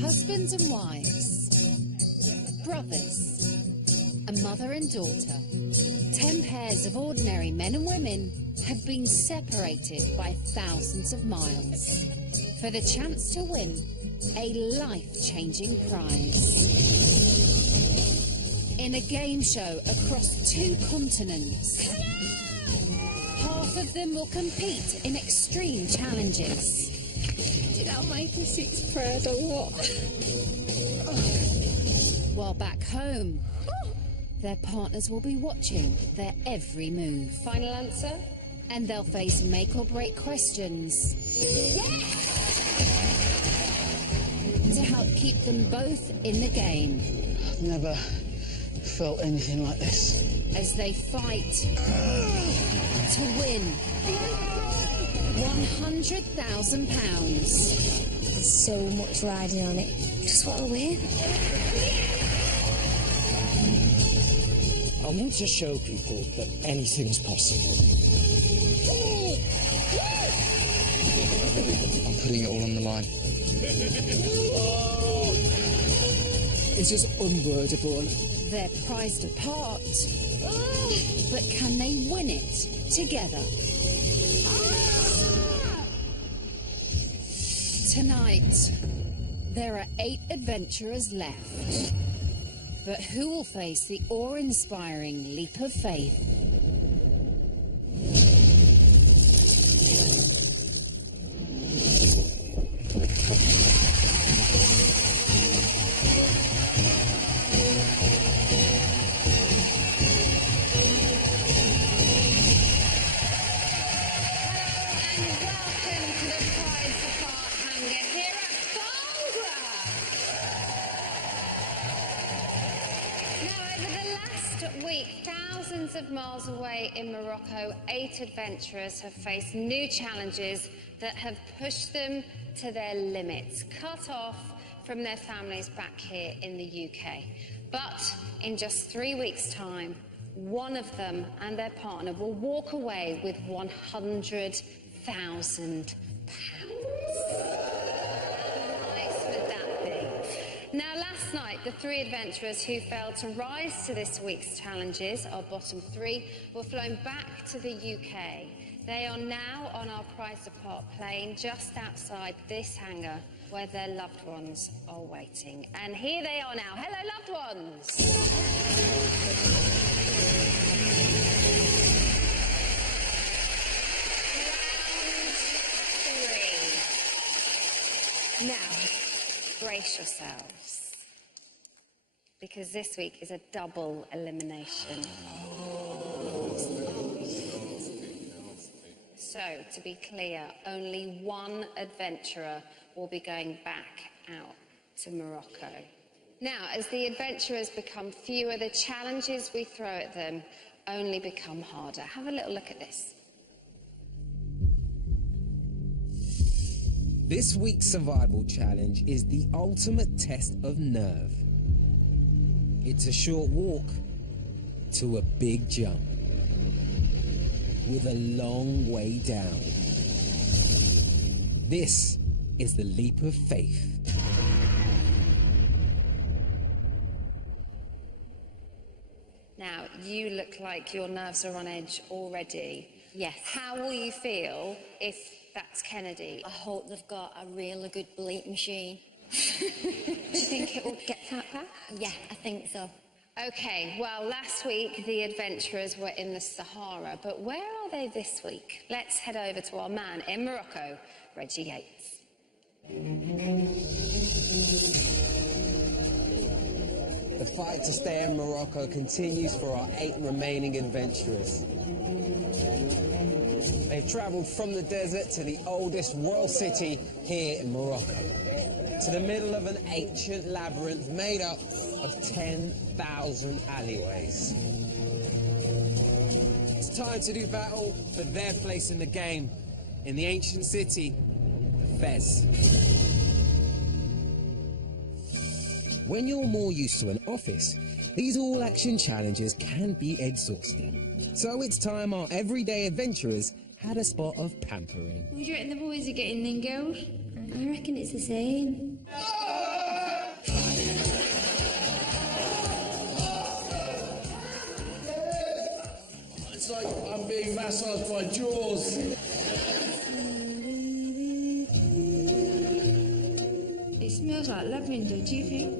Husbands and wives, brothers, a mother and daughter, 10 pairs of ordinary men and women have been separated by thousands of miles for the chance to win a life-changing prize. In a game show across 2 continents, half of them will compete in extreme challenges. Did I make a 6 prayers or what? While back home, their partners will be watching their every move. Final answer? And they'll face make or break questions. Yes! To help keep them both in the game. I've never felt anything like this. As they fight to win £100,000. There's so much riding on it. Just want to win. I want to show people that anything's possible. I'm putting it all on the line. It is unwordable. They're prized apart, but can they win it together? Tonight, there are 8 adventurers left. But who will face the awe-inspiring leap of faith? Thousands of miles away in Morocco, 8 adventurers have faced new challenges that have pushed them to their limits, cut off from their families back here in the UK. But in just 3 weeks' time, one of them and their partner will walk away with £100,000. Now, last night, the 3 adventurers who failed to rise to this week's challenges, our bottom 3, were flown back to the UK. They are now on our prize apart plane just outside this hangar where their loved ones are waiting. And here they are now. Hello, loved ones. Round 3. Now, brace yourselves, because this week is a double elimination. So, to be clear, only one adventurer will be going back out to Morocco. Now, as the adventurers become fewer, the challenges we throw at them only become harder. Have a little look at this. This week's survival challenge is the ultimate test of nerve. It's a short walk to a big jump with a long way down. This is the leap of faith. Now, you look like your nerves are on edge already. Yes. How will you feel if that's Kennedy? I hope they've got a really good bleep machine. Do you think it will get that back? Yeah, I think so. Okay, well, last week the adventurers were in the Sahara, but where are they this week? Let's head over to our man in Morocco, Reggie Yates. The fight to stay in Morocco continues for our 8 remaining adventurers. They've travelled from the desert to the oldest royal city here in Morocco, to the middle of an ancient labyrinth made up of 10,000 alleyways. It's time to do battle for their place in the game, in the ancient city of Fez. When you're more used to an office, these all-action challenges can be exhausting. So it's time our everyday adventurers had a spot of pampering. Do you reckon the boys are getting then, girls? I reckon it's the same. It's like I'm being massaged by Jaws. It smells like lavender, do you think?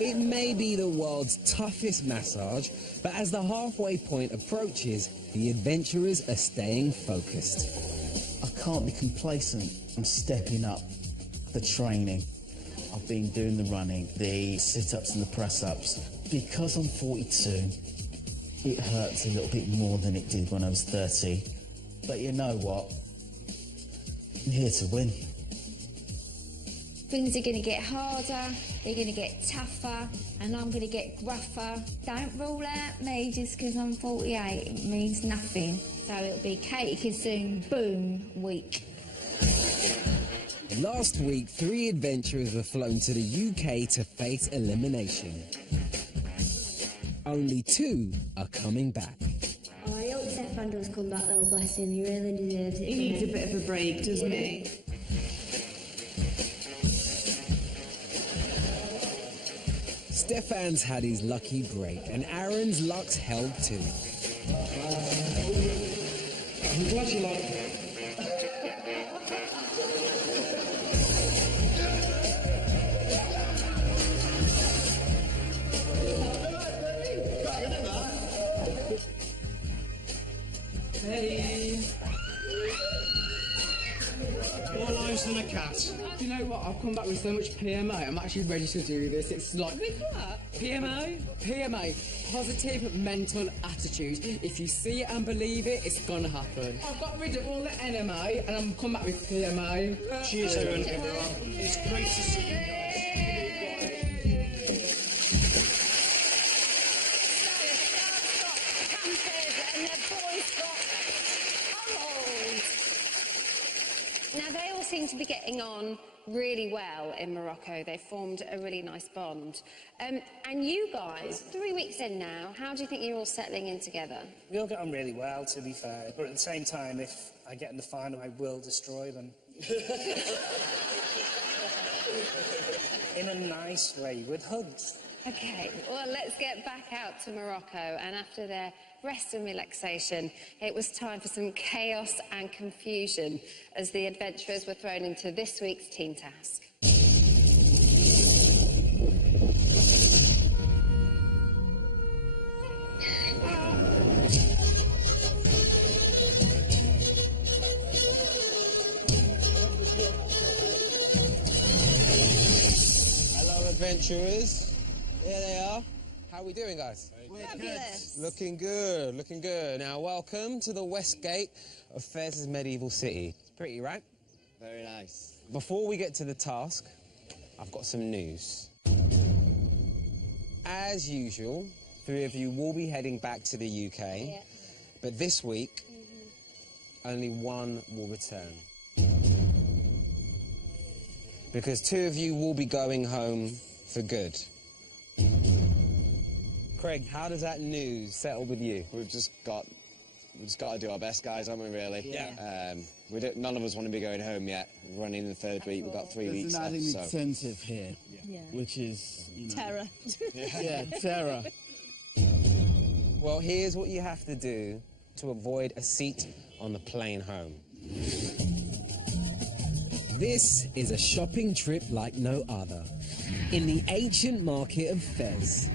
It may be the world's toughest massage, but as the halfway point approaches, the adventurers are staying focused. I can't be complacent. I'm stepping up the training. I've been doing the running, the sit-ups and the press-ups. Because I'm 42, it hurts a little bit more than it did when I was 30. But you know what? I'm here to win. Things are going to get harder, they're going to get tougher, and I'm going to get gruffer. Don't rule out me just because I'm 48. It means nothing. So it'll be Katie Kissoon, boom, week. Last week, 3 adventurers were flown to the UK to face elimination. Only 2 are coming back. I hope Seth Randall's come back though, bless him. He really deserves it. He needs a bit of a break, doesn't he? Stefan's had his lucky break, and Aaron's luck's held too. I'm glad you like it. Hey. More lives than a cat. Do you know what? I've come back with so much PMA. I'm actually ready to do this. It's like... With what? PMA. PMA. Positive mental attitude. If you see it and believe it, it's gonna happen. I've got rid of all the NMA and I'm come back with PMA. Cheers, everyone. It's great to see you guys. Now, they all seem to be getting on really well in Morocco. They've formed a really nice bond. And you guys, 3 weeks in now, how do you think you're all settling in together? We all get on really well, to be fair. But at the same time, if I get in the final, I will destroy them. In a nice way, with hugs. Okay, well, let's get back out to Morocco. And after their rest and relaxation, it was time for some chaos and confusion as the adventurers were thrown into this week's team task. Hello, adventurers. Here they are. How are we doing, guys? Fabulous. Looking good, looking good. Now, welcome to the west gate of Fez's medieval city. It's pretty, right? Very nice. Before we get to the task, I've got some news. As usual, 3 of you will be heading back to the UK, but this week, only 1 will return. Because 2 of you will be going home for good. Craig, how does that news settle with you? We've just got to do our best, guys, haven't we, really? Yeah. None of us want to be going home yet. We're running the 3rd week. We've got 3 weeks left, There's an so... added incentive here, which is... You know, Terror. yeah, terror. Well, here's what you have to do to avoid a seat on the plane home. This is a shopping trip like no other. In the ancient market of Fez.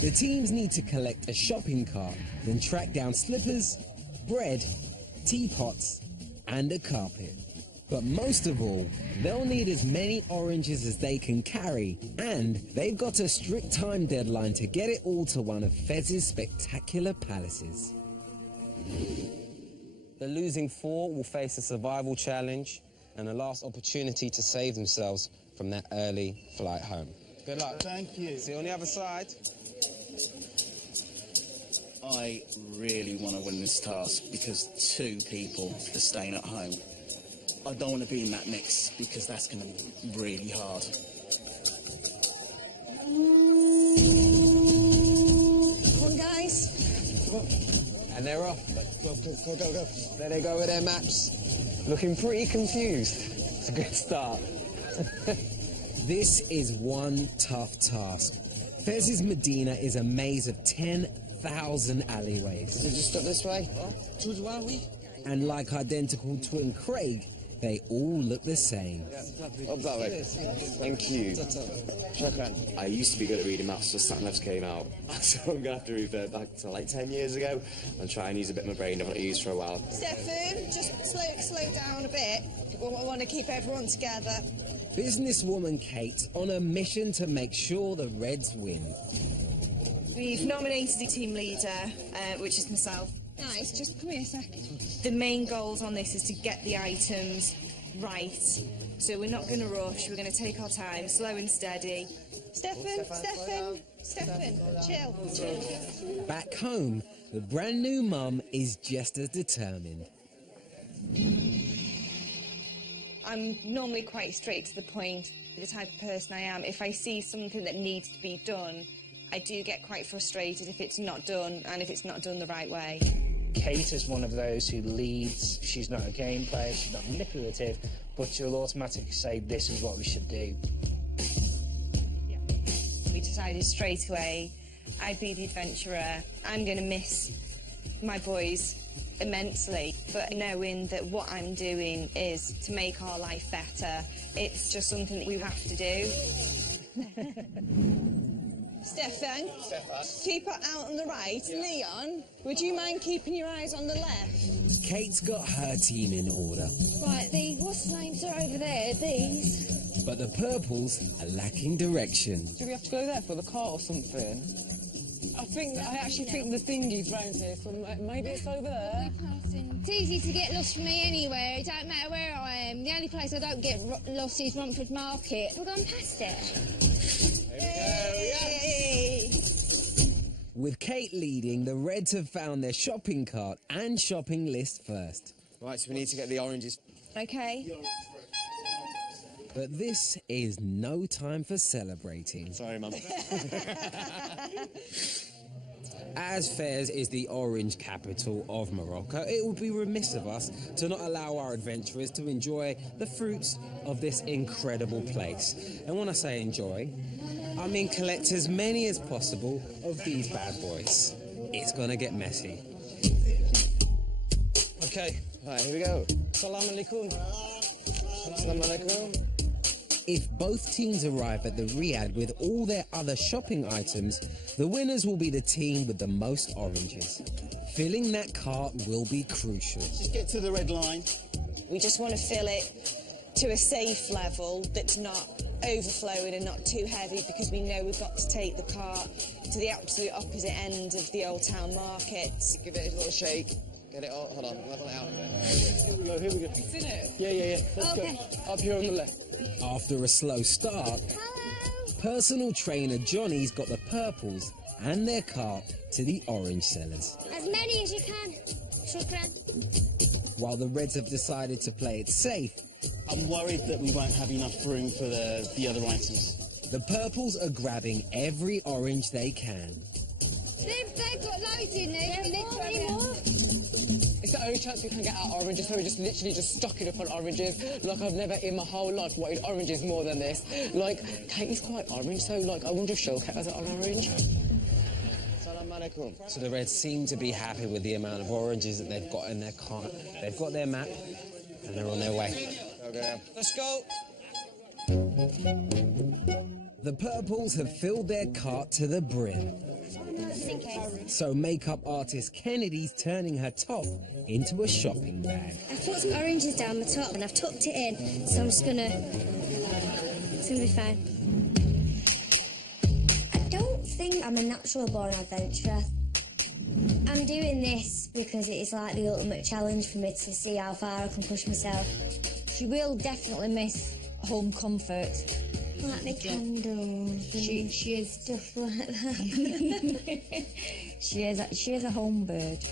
The teams need to collect a shopping cart, then track down slippers, bread, teapots, and a carpet. But most of all, they'll need as many oranges as they can carry, and they've got a strict time deadline to get it all to one of Fez's spectacular palaces. The losing 4 will face a survival challenge and a last opportunity to save themselves from their early flight home. Good luck. Thank you. See you on the other side. I really want to win this task because 2 people are staying at home. I don't want to be in that mix because that's going to be really hard. And they're off. Go, go, go, go. There they go with their maps. Looking pretty confused. It's a good start. This is one tough task. Fez's Medina is a maze of 10,000 alleyways. Is it just up this way? And like identical twin Craig, they all look the same. Up that way. Thank you. Shukran. I used to be good at reading maps, but sat-navs came out. So I'm going to have to revert back to like 10 years ago and try and use a bit of my brain I've not used for a while. Stefan, just slow down a bit. We want to keep everyone together. Businesswoman Kate on a mission to make sure the Reds win. We've nominated a team leader, which is myself. Nice, just come here a sec. The main goals on this is to get the items right. So we're not going to rush, we're going to take our time, slow and steady. Stefan, chill. Back home, the brand new mum is just as determined. I'm normally quite straight to the point, the type of person I am. If I see something that needs to be done, I do get quite frustrated if it's not done and if it's not done the right way. Kate is one of those who leads. She's not a game player, she's not manipulative, but she'll automatically say, this is what we should do. We decided straight away I'd be the adventurer. I'm going to miss my boys immensely, but knowing that what I'm doing is to make our life better, it's just something that we have to do. Stefan, keep it out on the right. Yeah. Leon, would you mind keeping your eyes on the left? Kate's got her team in order. Right, the what's names are over there, these. But the purples are lacking direction. Do we have to go there for the car or something? I actually think the thingy's round here, so maybe it's over there. It's easy to get lost from me anywhere. It don't matter where I am. The only place I don't get lost is Romford Market. We're going past it. Yay! With Kate leading, the Reds have found their shopping cart and shopping list first. Right, so we need to get the oranges. Okay. But this is no time for celebrating. Sorry, Mum. As Fez is the orange capital of Morocco, it would be remiss of us to not allow our adventurers to enjoy the fruits of this incredible place. And when I say enjoy, I mean collect as many as possible of these bad boys. It's gonna get messy. Okay, right, here we go. Salam alaikum. Salam alaikum. If both teams arrive at the Riad with all their other shopping items, the winners will be the team with the most oranges. Filling that cart will be crucial. Just get to the red line. We just want to fill it to a safe level that's not overflowing and not too heavy, because we know we've got to take the cart to the absolute opposite end of the Old Town Market. Give it a little shake. Get it all. Hold on, level it out a bit. Here we go. It's in it? Yeah. Let's go. Up here on the left. After a slow start, personal trainer Johnny's got the purples and their cart to the orange sellers. As many as you can. Shukran. While the Reds have decided to play it safe, I'm worried that we won't have enough room for the other items. the purples are grabbing every orange they can. They've got loads in there. More. It's the only chance we can get our oranges, so we're just literally just stocking up on oranges. Like, I've never in my whole life wanted oranges more than this. Like, Kate is quite orange, so, like, I wonder if she'll has it on orange. So the Reds seem to be happy with the amount of oranges that they've got in their cart. They've got their map, and they're on their way. Okay. Let's go. The purples have filled their cart to the brim. So makeup artist Kennedy's turning her top into a shopping bag. I've put some oranges down the top and I've tucked it in, so I'm just it's gonna be fine. I don't think I'm a natural born adventurer. I'm doing this because it is like the ultimate challenge for me to see how far I can push myself. She will definitely miss home comfort. Like the candles. She is stuff like that. she is a home bird.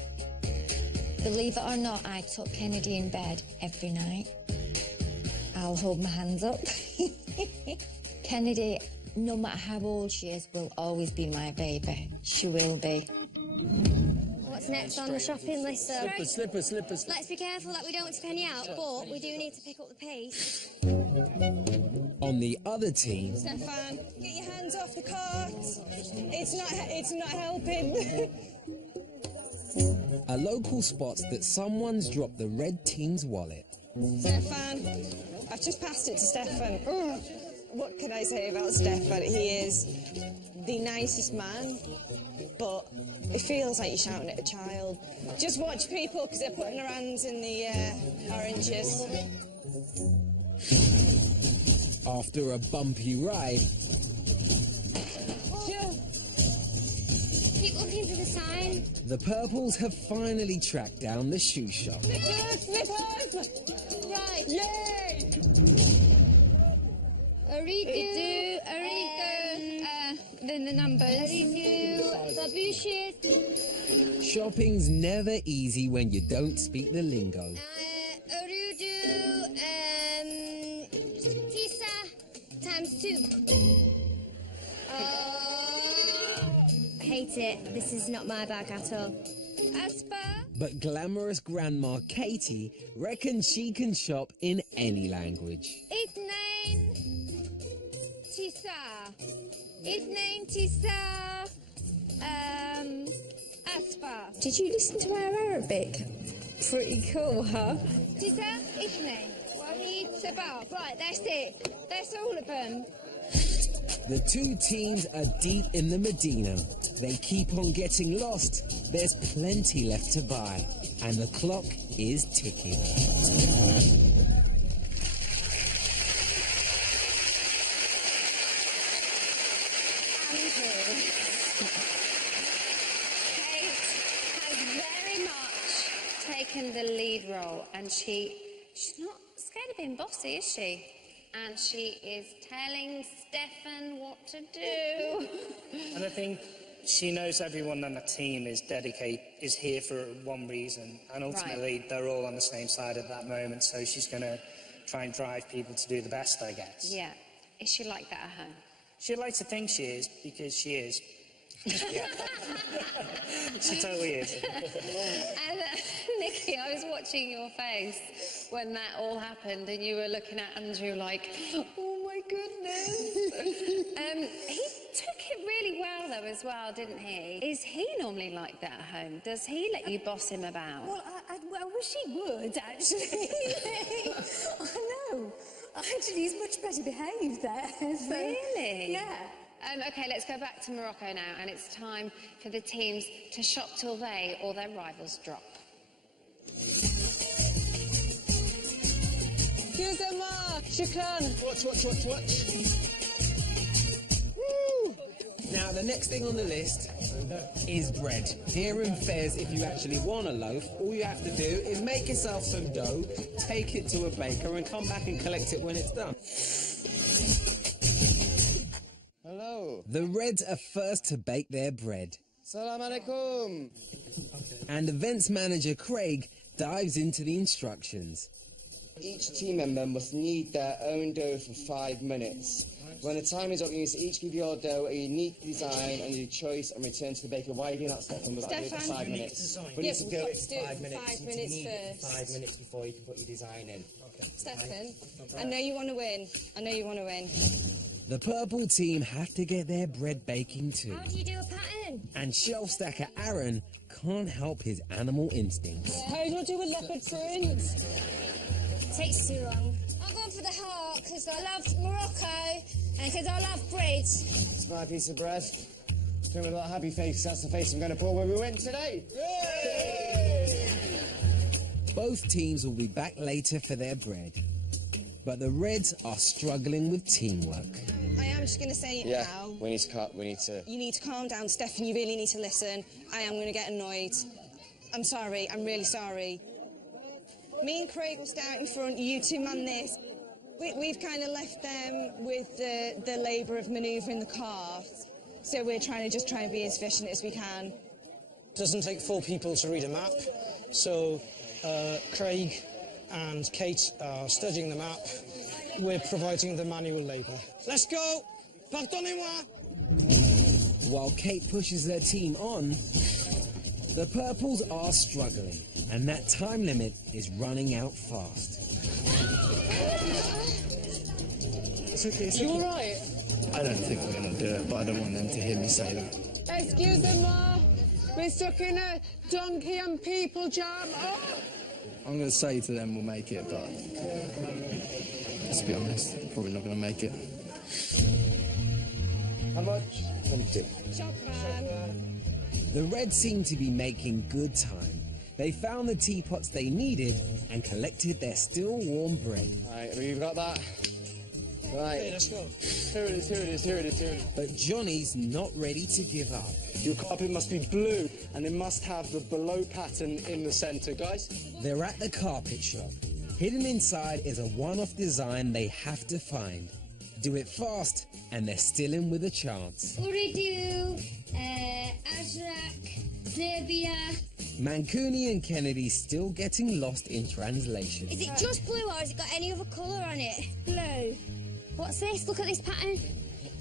Believe it or not, I tuck Kennedy in bed every night. I'll hold my hands up. Kennedy, no matter how old she is, will always be my baby. She will be. what's next on the shopping list. So Slippers. let's be careful that we don't tip any out, but we do need to pick up the pace. On the other team, Stefan, get your hands off the cart. It's not helping. a local spots that someone's dropped the red team's wallet. Stefan, I've just passed it to Stefan. What can I say about Stefan? He is the nicest man, but it feels like you're shouting at a child. Just watch people because they're putting their hands in the oranges. After a bumpy ride, Keep looking for the sign. the Purples have finally tracked down the shoe shop. Slippers! Right. Yay! Aridu, then the numbers. Aridu, babushit. Shopping's never easy when you don't speak the lingo. Arudu, Tisa, times 2. Hate it. This is not my bag at all. Aspa. But glamorous Grandma Katie reckons she can shop in any language. Itnain. Tisa. Itnain, Tisa. Aspa. Did you listen to our Arabic? Pretty cool, huh? Tisa, Itnain. Wahid, Sabah. Right, that's it. That's all of them. The two teams are deep in the Medina. They keep on getting lost. There's plenty left to buy, and the clock is ticking. Kate has very much taken the lead role, and she's not scared of being bossy, is she? And she is telling Stefan what to do. And I think she knows everyone on the team is here for one reason, and ultimately they're all on the same side at that moment, so she's going to try and drive people to do the best, I guess. Yeah. Is she like that at home? She'd like to think she is, because she is. Yeah. She totally is. And Nikki, I was watching your face when that all happened, and you were looking at Andrew like, oh my goodness. He took it really well though as well, didn't he? Is he normally like that at home? Does he let you boss him about? Well, I wish he would, actually. I know. Actually, he's much better behaved there. So, Really? Yeah. Okay, let's go back to Morocco now, and it's time for the teams to shop till they or their rivals drop. Shukran. Watch. Woo! Now, the next thing on the list is bread. Here in Fez, if you actually want a loaf, all you have to do is make yourself some dough, take it to a baker, and come back and collect it when it's done. Hello. The Reds are first to bake their bread. Salam alaikum. And events manager Craig dives into the instructions. Each team member must knead their own dough for 5 minutes. When the time is up, you need to each give your dough a unique design and your choice and return to the baker. Why are you doing that, Stefan? We've got to do it for 5 minutes. We need to we've do got it to do for it 5 minutes. 5 You minutes need first. 5 minutes before you can put your design in. Okay. Stefan, I know you want to win. The purple team have to get their bread baking too. How do you do a pattern? And shelf stacker Aaron can't help his animal instincts. How do you do a leopard print? Takes too long. I'm going for the heart because I love Morocco and because I love bread. It's my piece of bread. Doing with a happy face. That's the face I'm going to pull when we win today. Both teams will be back later for their bread. But the Reds are struggling with teamwork. I am just going to say it now. We need to... You need to calm down, Stefan. You really need to listen. I am going to get annoyed. I'm sorry. I'm really sorry. Me and Craig will stay out in front. You two man this. We've kind of left them with the labour of manoeuvring the cart. So we're trying to be as efficient as we can. It doesn't take 4 people to read a map. So Craig and Kate are studying the map. We're providing the manual labour. Let's go! Pardonnez-moi! While Kate pushes their team on, The purples are struggling, and that time limit is running out fast. You all right? I don't think we're going to do it, but I don't want them to hear me say that. Excuse me, Ma. We're stuck in a donkey and people jam. Oh! I'm going to say to them we'll make it, but let's be honest, probably not going to make it. How much? 20. The Reds seem to be making good time. They found the teapots they needed and collected their still warm bread. Right, we've got that. Right. Hey, let's go. Here it is, here it is, here it is, here it is. But Johnny's not ready to give up. Your carpet must be blue, and it must have the below pattern in the centre, guys. They're at the carpet shop. Hidden inside is a one-off design they have to find. Do it fast, and they're still in with a chance. Uridu, Azrak, Serbia. Mancuni and Kennedy still getting lost in translation. Is it just blue or has it got any other colour on it? Blue. What's this? Look at this pattern.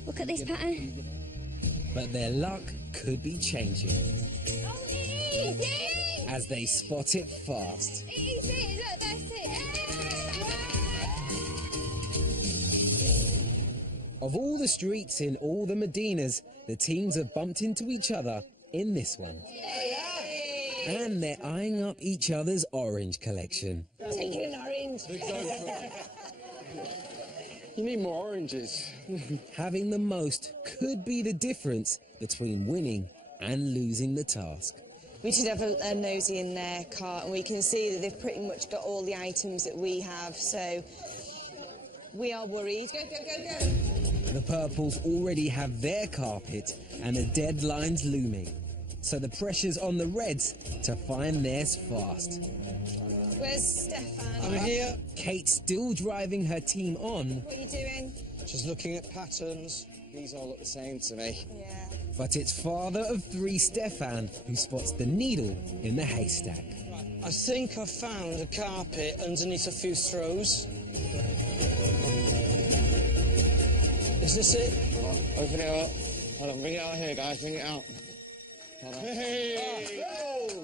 Look at this pattern. But their luck could be changing Oh, easy! as they spot it fast. Easy! Look, that's it. Of all the streets in all the Medinas, the teams have bumped into each other in this one. And they're eyeing up each other's orange collection. Taking an orange. You need more oranges. Having the most could be the difference between winning and losing the task. We did have a nosy in their cart, and we can see that they've pretty much got all the items that we have, so we are worried. Go, go, go, go! The purples already have their carpet and the deadline's looming. So the pressure's on the Reds to find theirs fast. Where's Stefan? I'm here. Kate's still driving her team on. What are you doing? Just looking at patterns. These all look the same to me. Yeah. But it's father of three, Stefan, who spots the needle in the haystack. I think I found a carpet underneath a few throws. Is this it? Open it up. Hold on, bring it out here, guys. Bring it out. Hey!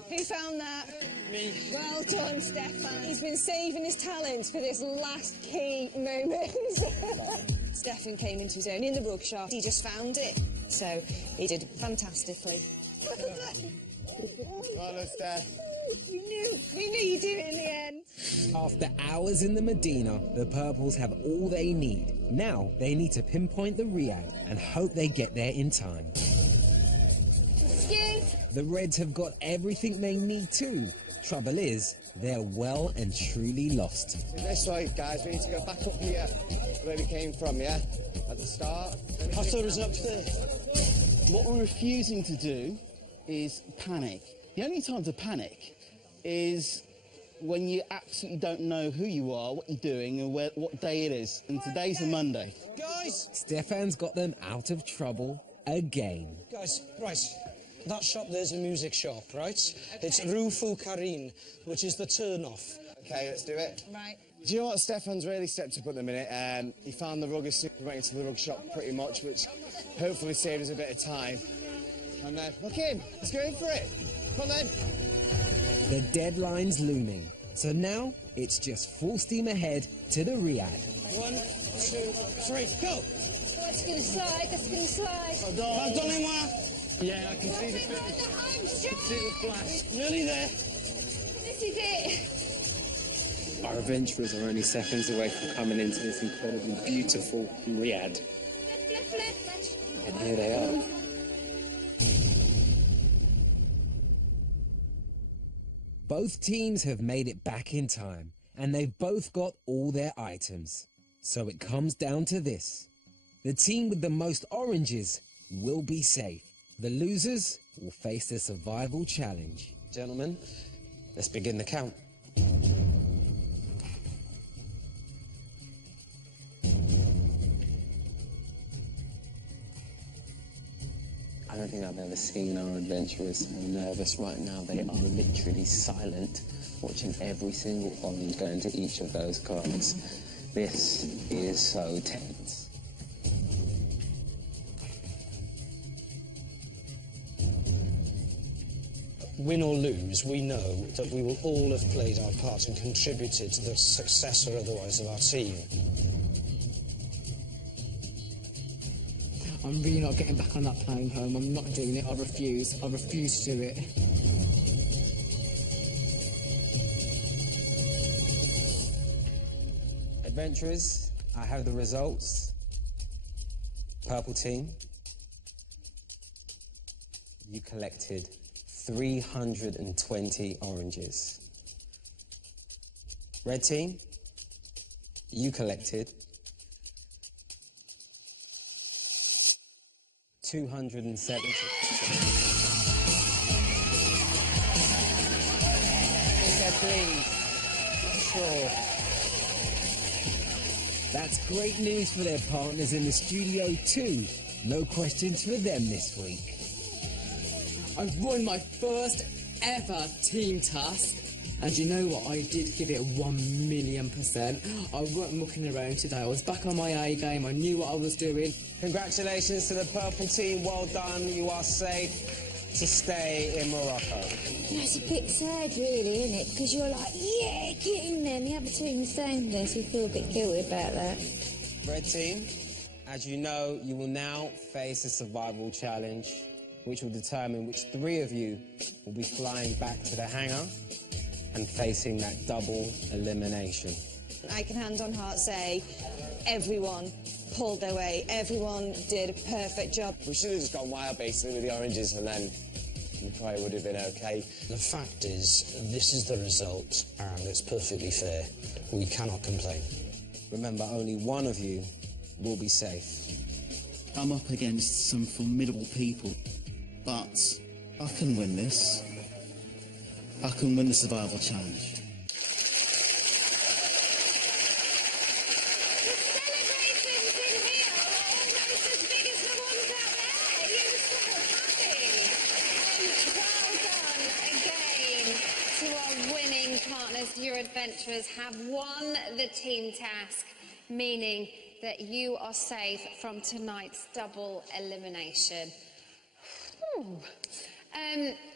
Who found that? Me. Well done, Stefan. He's been saving his talents for this last key moment. Stefan came into his own in the rug shop. He just found it. So he did fantastically. Well done, Steph. We knew you'd do it in the end. After hours in the Medina, the purples have all they need. Now they need to pinpoint the Riyadh and hope they get there in time. Excuse? The Reds have got everything they need too. Trouble is, they're well and truly lost. This way, guys. We need to go back up here where we came from, yeah? At the start. I thought it was up there. What we're refusing to do is panic. The only time to panic is when you absolutely don't know who you are, what you're doing, and what day it is. And today's a Monday. Guys! Stefan's got them out of trouble again. Guys, right. That shop there's a music shop, right? Okay. It's Rue Foucarin, which is the turn-off. Okay, let's do it. Right. Do you know what? Stefan's really stepped up at the minute. He found the rug as soon as we went into the rug shop pretty much, which hopefully saved us a bit of time. And then, look in, let's go in for it. Come on then. The deadline's looming. So now it's just full steam ahead to the Riyadh. 1, 2, 3, go! That's going to slide, that's going to slide. Pardonnez-moi! Yeah, I can see the finish. I can see the flash. Nearly there. This is it. Our adventurers are only seconds away from coming into this incredibly beautiful Riyadh. Left. And here they are. Both teams have made it back in time, and they've both got all their items. So it comes down to this. The team with the most oranges will be safe. The losers will face the survival challenge. Gentlemen, let's begin the count. I don't think I've ever seen our adventurers so nervous right now. They are literally silent, watching every single orange go into each of those cards. This is so tense. win or lose, we know that we will all have played our part and contributed to the success or otherwise of our team. I'm really not getting back on that plane home. I'm not doing it. I refuse. I refuse to do it. Adventurers, I have the results. Purple team, you collected 320 oranges. Red team, you collected 270. Please. Sure. That's great news for their partners in the studio too. No questions for them this week. I've won my first ever team task. And you know what? I did give it 1,000,000%. I wasn't mucking around today. I was back on my A game. I knew what I was doing. Congratulations to the purple team. Well done. You are safe to stay in Morocco. It's a bit sad, really, isn't it? Because you're like, yeah, get in there. And the other team's staying there, so you feel a bit guilty about that. Red team, as you know, you will now face a survival challenge, which will determine which 3 of you will be flying back to the hangar and facing that double elimination. I can hand on heart say everyone pulled their weight. Everyone did a perfect job. We should have just gone wild, basically, with the oranges, and then we probably would have been okay. The fact is, this is the result, and it's perfectly fair. We cannot complain. Remember, only one of you will be safe. I'm up against some formidable people, but I can win this. I can win the survival challenge. Your adventurers have won the team task, meaning that you are safe from tonight's double elimination.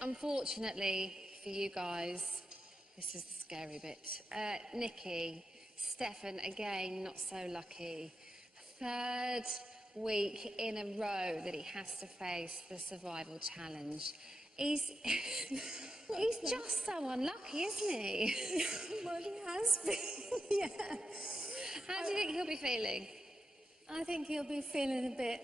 Unfortunately for you guys, this is the scary bit. Nikki, Stefan, again, not so lucky. 3rd week in a row that he has to face the survival challenge. He's just so unlucky, isn't he? Well, he has been, yeah. How do you think he'll be feeling? I think he'll be feeling a bit,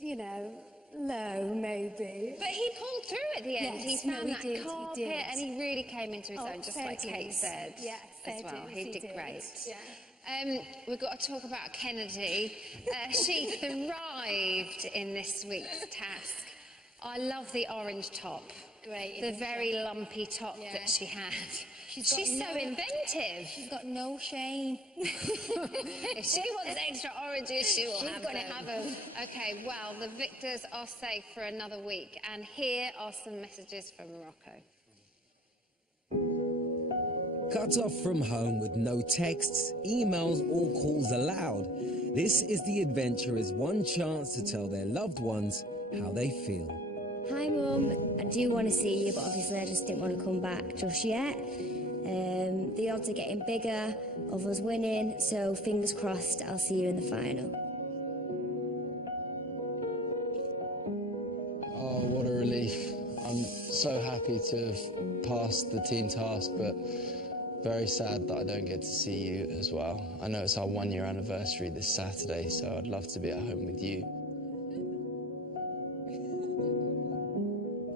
you know, low, maybe. But he pulled through at the end. Yes, he found that he carpet did. and he really came into his own, just fair like Kate dues. said Yeah, as fair well. dues, He did did. great. Yeah. We've got to talk about Kennedy. She thrived in this week's task. I love the orange top. Great. The very lumpy top that she had. She's so inventive. She's got no shame. If she wants extra oranges, she will She's have gonna them. have them. Okay, well, the victors are safe for another week. And here are some messages from Morocco. Cut off from home with no texts, emails or calls allowed. This is the adventurers' one chance to tell their loved ones how they feel. Hi Mum, I do want to see you, but obviously I just didn't want to come back just yet. The odds are getting bigger of us winning, so fingers crossed I'll see you in the final. Oh, what a relief. I'm so happy to have passed the team task, but very sad that I don't get to see you as well. I know it's our 1-year anniversary this Saturday, so I'd love to be at home with you.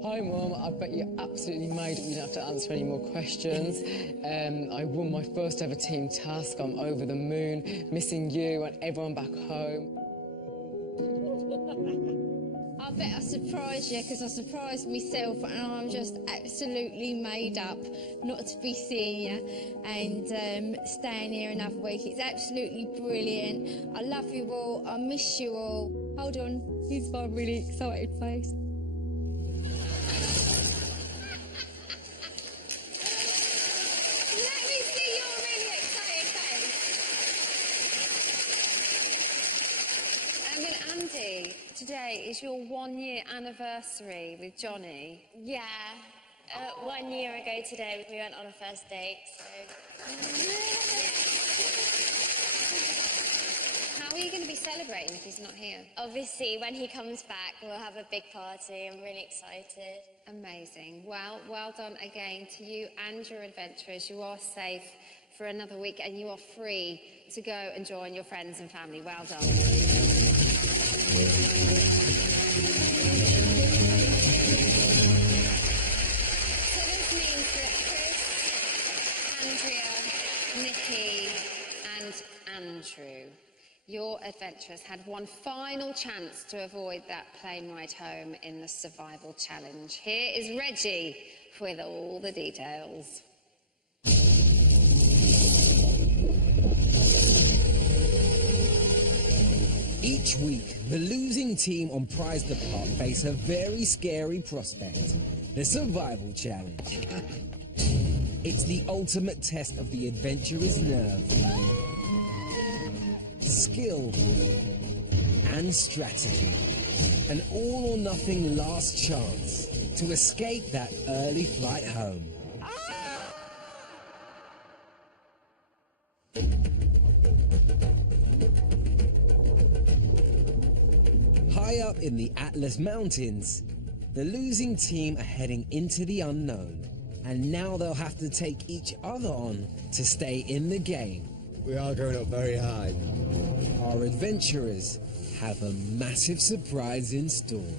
Hi, Mum. I bet you absolutely made it. You don't have to answer any more questions. I won my first ever team task. I'm over the moon, missing you and everyone back home. I bet I surprised you because I surprised myself and I'm just absolutely made up not to be seeing you and staying here another week. It's absolutely brilliant. I love you all. I miss you all. Hold on. Here's my really excited face. Let me see your really excited face. And Andy, today is your 1-year anniversary with Johnny. Yeah. 1 year ago today, we went on a first date, so... How are you going to be celebrating if he's not here? Obviously, when he comes back, we'll have a big party. I'm really excited. Amazing. Well done again to you and your adventurers. You are safe for another week and you are free to go and join your friends and family. Well done. So this means that Chris, Andrea, Nikki and Andrew, your adventurers had one final chance to avoid that plane ride home in the survival challenge. Here is Reggie with all the details. Each week, the losing team on Prize the Pot face a very scary prospect, the survival challenge. It's the ultimate test of the adventurer's nerve, skill and strategy. An all-or-nothing last chance to escape that early flight home. High up in the Atlas Mountains, the losing team are heading into the unknown, and now they'll have to take each other on to stay in the game. We are going up very high. Our adventurers have a massive surprise in store.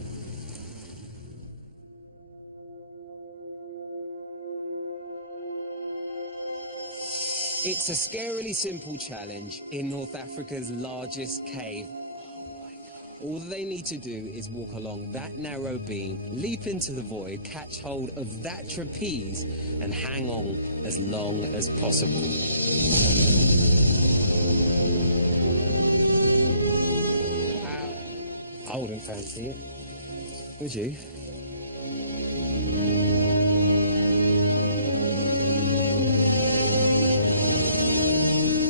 It's a scarily simple challenge in North Africa's largest cave. All they need to do is walk along that narrow beam, leap into the void, catch hold of that trapeze, and hang on as long as possible. I wouldn't fancy it. Would you?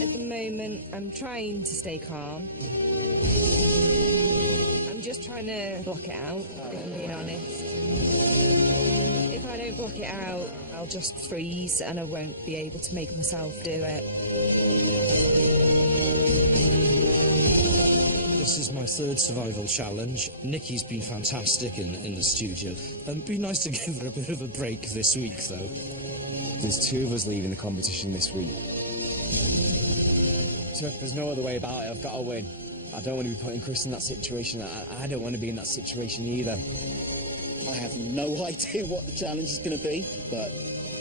At the moment, I'm trying to stay calm. I'm just trying to block it out, if I'm being honest. If I don't block it out, I'll just freeze and I won't be able to make myself do it. This is my third survival challenge. Nikki's been fantastic in the studio. It'd be nice to give her a bit of a break this week, though. There's 2 of us leaving the competition this week. So if there's no other way about it, I've got to win. I don't want to be putting Chris in that situation. I don't want to be in that situation either. I have no idea what the challenge is going to be, but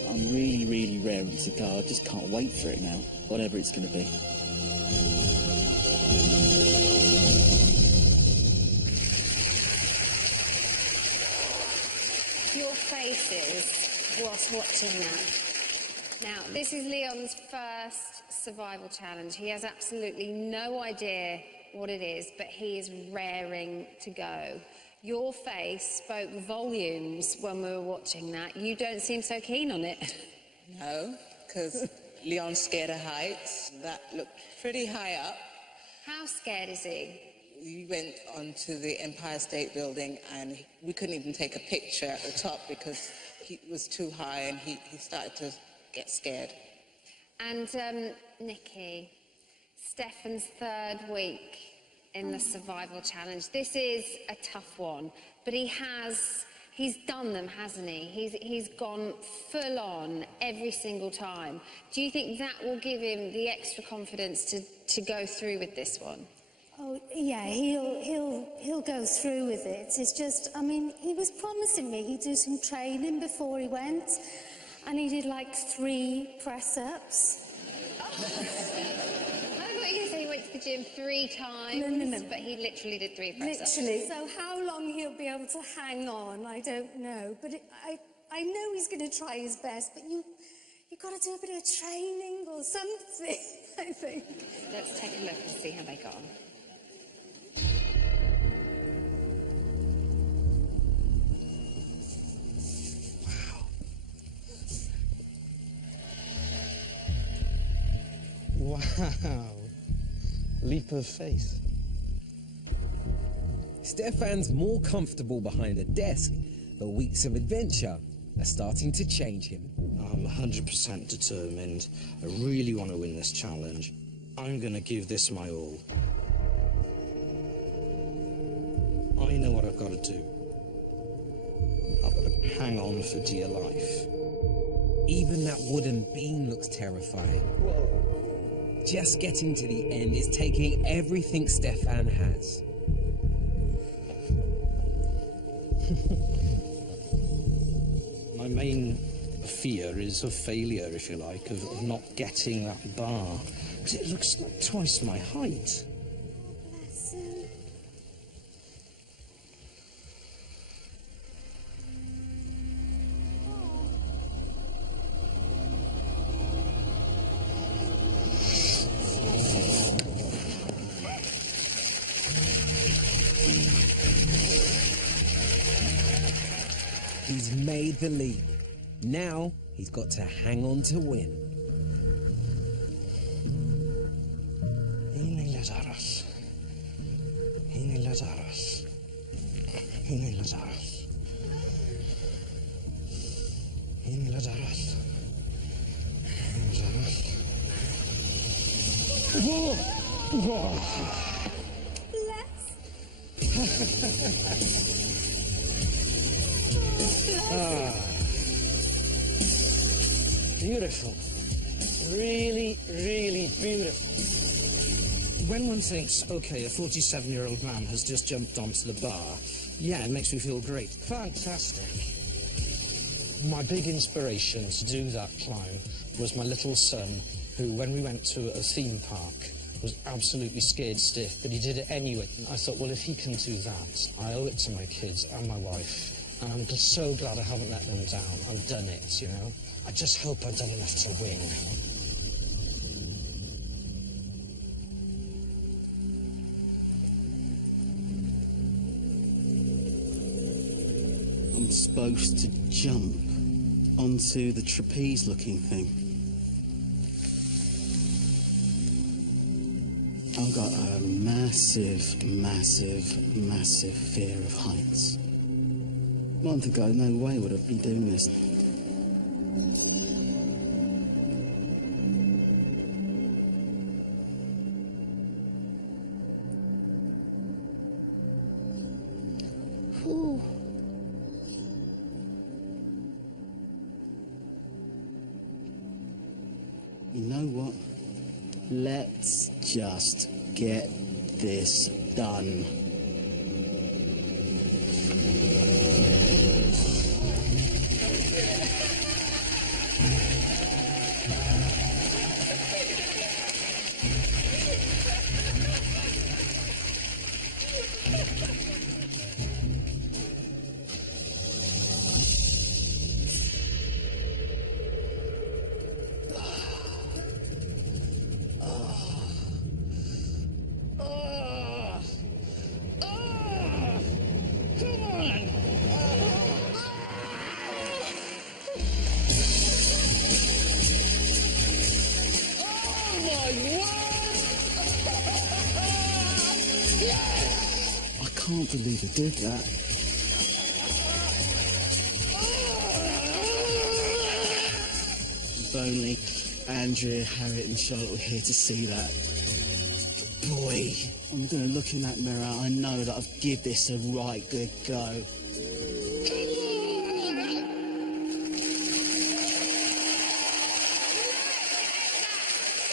I'm really, really raring to go. I just can't wait for it now, whatever it's going to be. Your faces whilst watching that. Now, this is Leon's first survival challenge. He has absolutely no idea what it is, but he is raring to go. Your face spoke volumes when we were watching that. You don't seem so keen on it. No, because Leon's scared of heights. That looked pretty high up. How scared is he? We went onto the Empire State Building and we couldn't even take a picture at the top because he was too high and he started to get scared. And Nikki, Stefan's third week in the survival challenge. This is a tough one, but he's done them, hasn't he? He's gone full on every single time. Do you think that will give him the extra confidence to go through with this one? Oh, yeah, he'll go through with it. It's just, I mean, he was promising me he'd do some training before he went, and he did like 3 press-ups. I thought you were going to say he went to the gym 3 times, No. But he literally did 3 press-ups. Literally. So how long he'll be able to hang on, I don't know. But I know he's going to try his best, but you've got to do a bit of training or something, I think. Let's take a look and see how they got on. Wow. Leap of faith. Stefan's more comfortable behind a desk, but weeks of adventure are starting to change him. I'm 100% determined. I really want to win this challenge. I'm going to give this my all. I know what I've got to do. I've got to hang on for dear life. Even that wooden beam looks terrifying. Just getting to the end is taking everything Stefan has. My main fear is of failure, if you like, of not getting that bar. Because it looks like twice my height. Bless him. He's made the leap. Now he's got to hang on to win. Beautiful. Really, really beautiful. When one thinks, okay, a 47-year-old man has just jumped onto the bar, yeah, it makes me feel great. Fantastic. My big inspiration to do that climb was my little son, who, when we went to a theme park, was absolutely scared stiff, but he did it anyway. I thought, well, if he can do that, I owe it to my kids and my wife. And I'm just so glad I haven't let them down. I've done it, you know? I just hope I've done enough to win. I'm supposed to jump onto the trapeze-looking thing. I've got a massive, massive, massive fear of heights. A month ago, no way would I be doing this. Whew. You know what? Let's just get this done. I can't believe I did that. If only Andrea, Harriet and Charlotte were here to see that. Boy, I'm going to look in that mirror. I know that I've give this a right good go.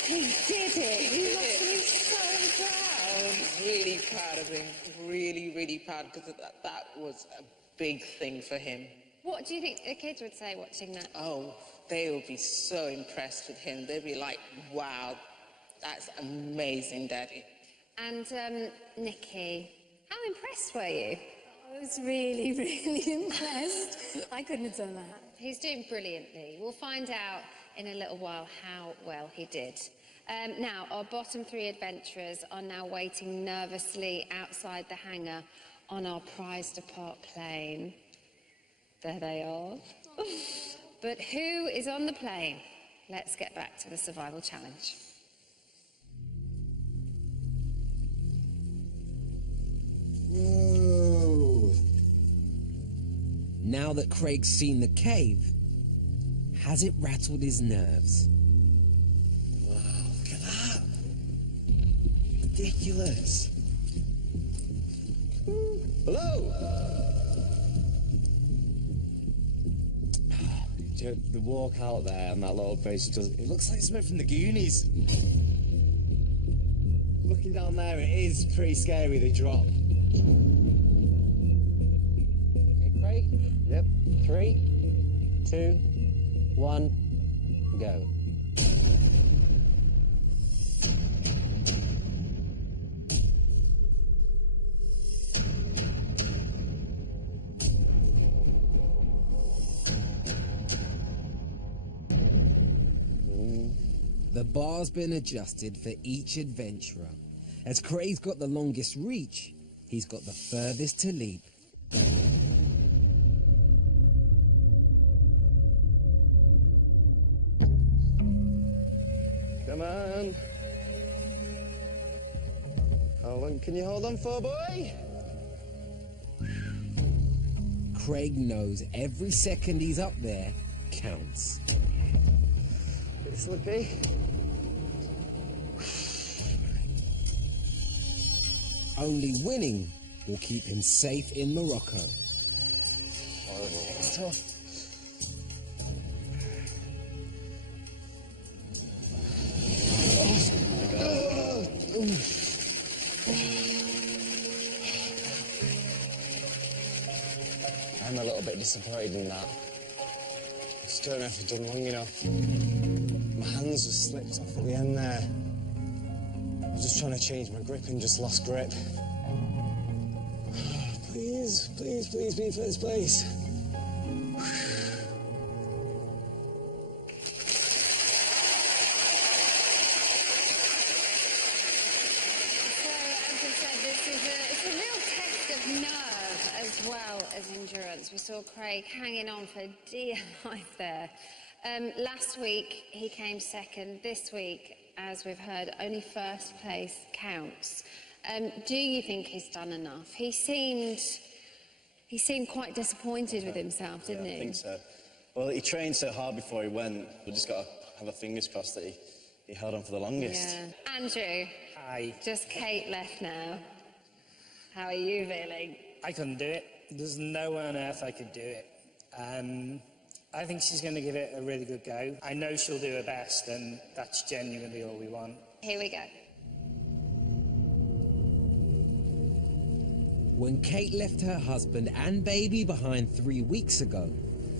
He did it! He must be so proud! Really proud of him. Really, really proud, because that was a big thing for him. What do you think the kids would say watching that? Oh, they would be so impressed with him. They'd be like, wow, that's amazing, Daddy. And Nikki, how impressed were you? I was really, really impressed. I couldn't have done that. He's doing brilliantly. We'll find out in a little while how well he did. Now, our bottom three adventurers are now waiting nervously outside the hangar on our prize-to-part plane. There they are. But who is on the plane? Let's get back to the survival challenge. now that Craig's seen the cave, has it rattled his nerves? Wow, look at that. Ridiculous. Hello? Joe, the walk out there and that little place, it looks like something from the Goonies. Looking down there, it is pretty scary, the drop. Okay, Craig? Yep. 3, 2, 1, go. The bar's been adjusted for each adventurer. As Craig's got the longest reach, he's got the furthest to leap. Come on. How long can you hold on for, boy? Craig knows every second he's up there counts. Bit slippy. Only winning will keep him safe in Morocco. Horrible. Tough. I'm a little bit disappointed in that. I just don't know if I've done long enough. My hands just slipped off at the end there. I was just trying to change my grip and just lost grip. Please, please, please be first place. It's a real test of nerve as well as endurance. We saw Craig hanging on for dear life there. Last week he came second. This week, as we've heard, only first place counts. Do you think he's done enough? He seemed quite disappointed with himself, didn't he? I think so. Well, he trained so hard before he went. We just got to have our fingers crossed that he held on for the longest. Yeah. Andrew. Hi. Just Kate left now. How are you feeling? I couldn't do it. There's no way on earth I could do it. I think she's going to give it a really good go. I know she'll do her best, and that's genuinely all we want. Here we go. When Kate left her husband and baby behind 3 weeks ago,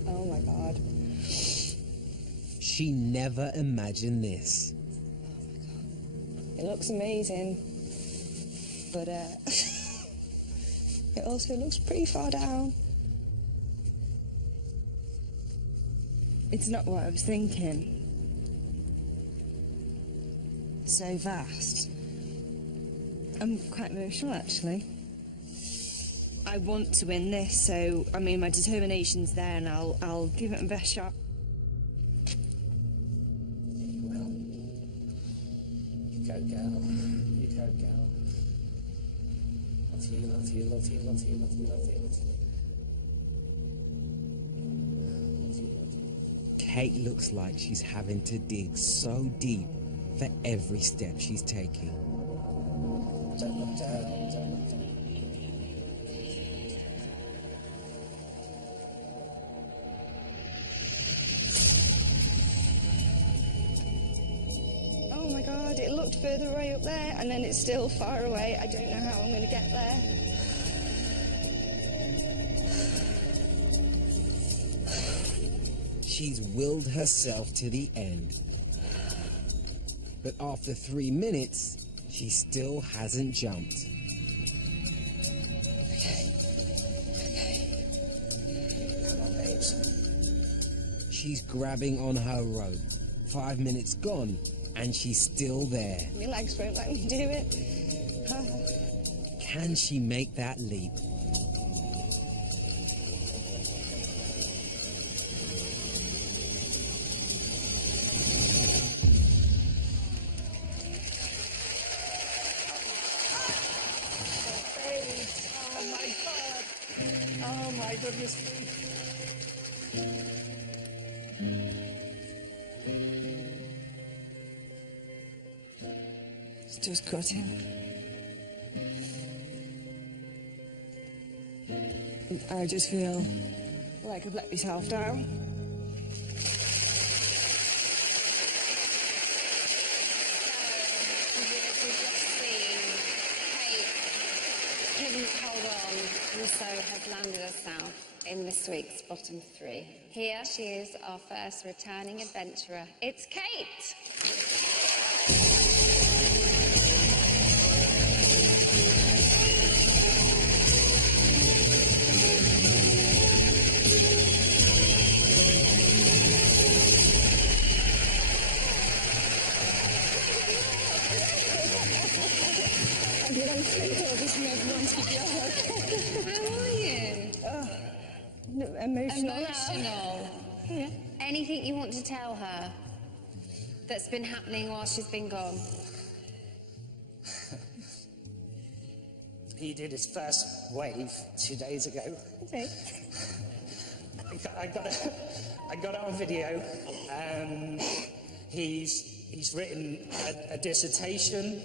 Oh my God. she never imagined this. It looks amazing, but it also looks pretty far down. It's not what I was thinking. So vast. I'm quite emotional, actually. I want to win this, so, I mean, my determination's there, and I'll give it my best shot. Well, you go, girl. You go, girl. Love you, love you, love you, love you, love you, love you, love you. Kate looks like she's having to dig so deep for every step she's taking. Don't look down, don't look down. Oh my God, it looked further away up there, and then it's still far away. I don't know how I'm going to get there. She's willed herself to the end. But after 3 minutes, she still hasn't jumped. Come on, babes. She's grabbing on her rope. 5 minutes gone, and she's still there. My legs won't let me do it. Can she make that leap? Oh my God! Oh my goodness me! It's just cutting. I just feel like I've let myself down. Couldn't hold on and so has landed herself in this week's bottom three. Here she is, our first returning adventurer. It's Kate. How are you? Emotional. Yeah. Anything you want to tell her that's been happening while she's been gone? He did his first wave 2 days ago. Okay. I got it on video. He's written a dissertation.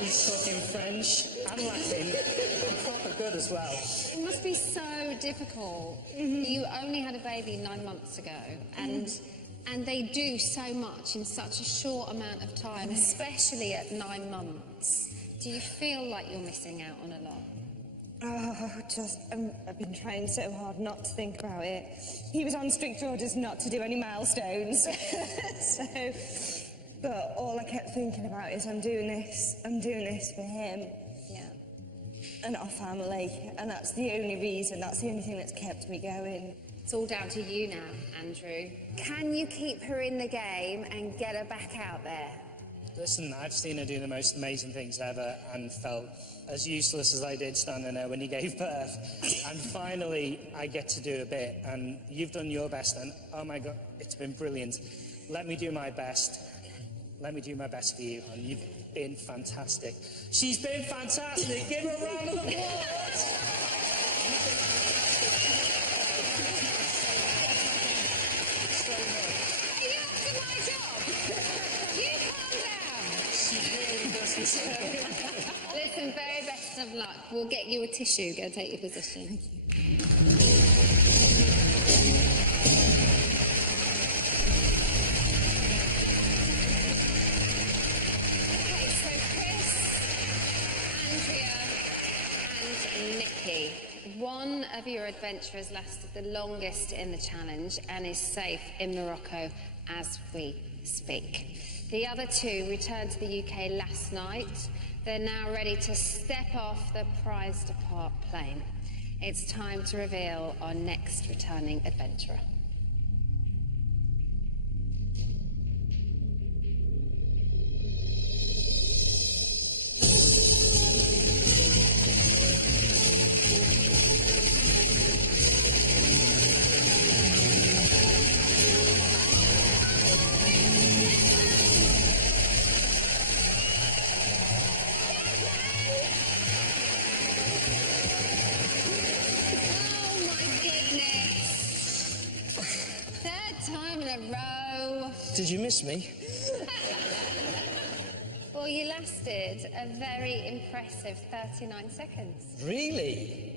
He's talking French and Latin, and proper good as well. It must be so difficult. You only had a baby 9 months ago, and they do so much in such a short amount of time, especially at 9 months. Do you feel like you're missing out on a lot? I've been trying so hard not to think about it. He was on strict orders not to do any milestones. But all I kept thinking about is I'm doing this for him. Yeah. And our family. And that's the only reason, that's the only thing that's kept me going. It's all down to you now, Andrew. Can you keep her in the game and get her back out there? Listen, I've seen her do the most amazing things ever and felt as useless as I did standing there when he gave birth. And finally, I get to do a bit, and you've done your best, and oh my God, it's been brilliant. Let me do my best. Let me do my best for you, and you've been fantastic. She's been fantastic. Give her a round of applause. Are you up to my job? You calm down. She really does this. Listen, very best of luck. We'll get you a tissue. Go take your position. Nikki, one of your adventurers lasted the longest in the challenge and is safe in Morocco as we speak. The other two returned to the UK last night. They're now ready to step off the prize depart plane. It's time to reveal our next returning adventurer. Did you miss me? Well, you lasted a very impressive 39 seconds. Really?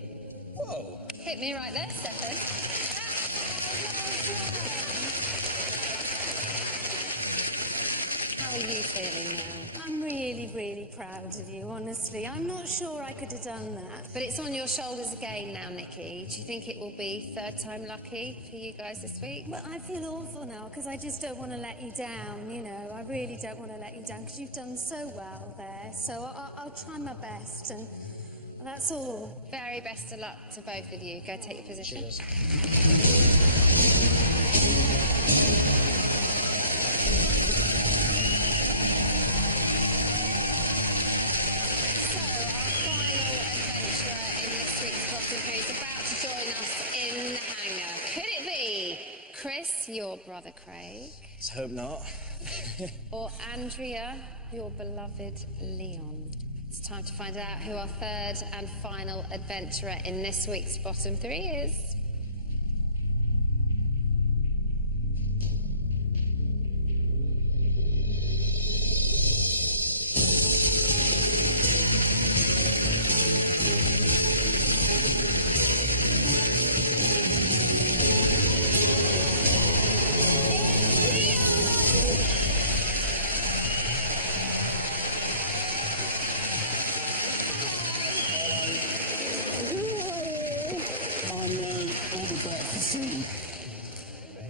Whoa. Hit me right there, Stefan. How are you feeling now? I'm really, really proud of you, honestly. I'm not sure I could have done that. But it's on your shoulders again now, Nikki. Do you think it will be third time lucky for you guys this week? Well, I feel awful now because I just don't want to let you down, you know. I really don't want to let you down because you've done so well there. So I'll try my best, and that's all. Very best of luck to both of you. Go take your position. Cheers. Is about to join us in the hangar. Could it be Chris, your brother Craig? Let's hope not. Or Andrea, your beloved Leon? It's time to find out who our third and final adventurer in this week's bottom three is.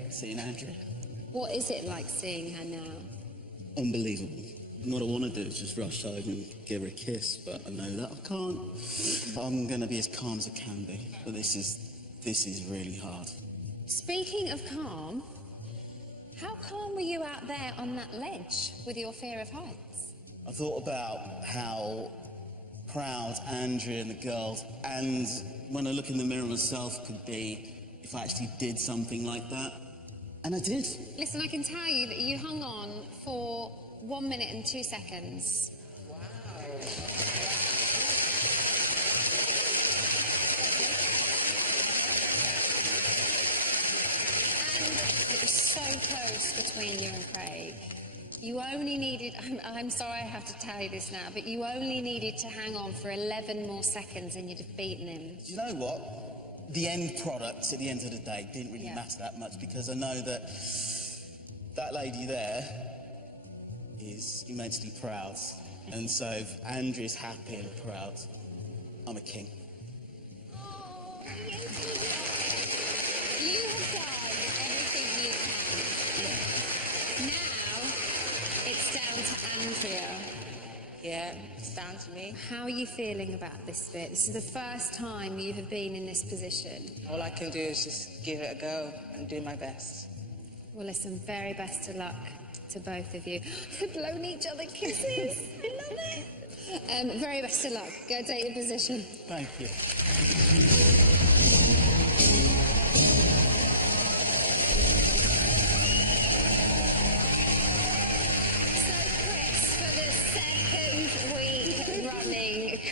Seeing Andrea. What is it like seeing her now? Unbelievable. What I want to do is just rush over and give her a kiss, but I know that I can't. I'm going to be as calm as I can be, but this is really hard. Speaking of calm, how calm were you out there on that ledge with your fear of heights? I thought about how proud Andrea and the girls, and when I look in the mirror myself, could be if I actually did something like that. And I did. Listen, I can tell you that you hung on for 1 minute and 2 seconds. Wow. And it was so close between you and Craig. You only needed, I'm sorry I have to tell you this now, but you only needed to hang on for 11 more seconds and you'd have beaten him. Do you know what? The end product at the end of the day didn't really matter that much, because I know that that lady there is immensely proud. And so if Andrea's happy and proud, I'm a king. Oh, yes, you have done everything you can. Now, it's down to Andrea. Yeah, it's down to me. How are you feeling about this bit? This is the first time you have been in this position. All I can do is just give it a go and do my best. Well, listen, very best of luck to both of you. They've blown each other kisses. I love it. Very best of luck. Go take your position. Thank you.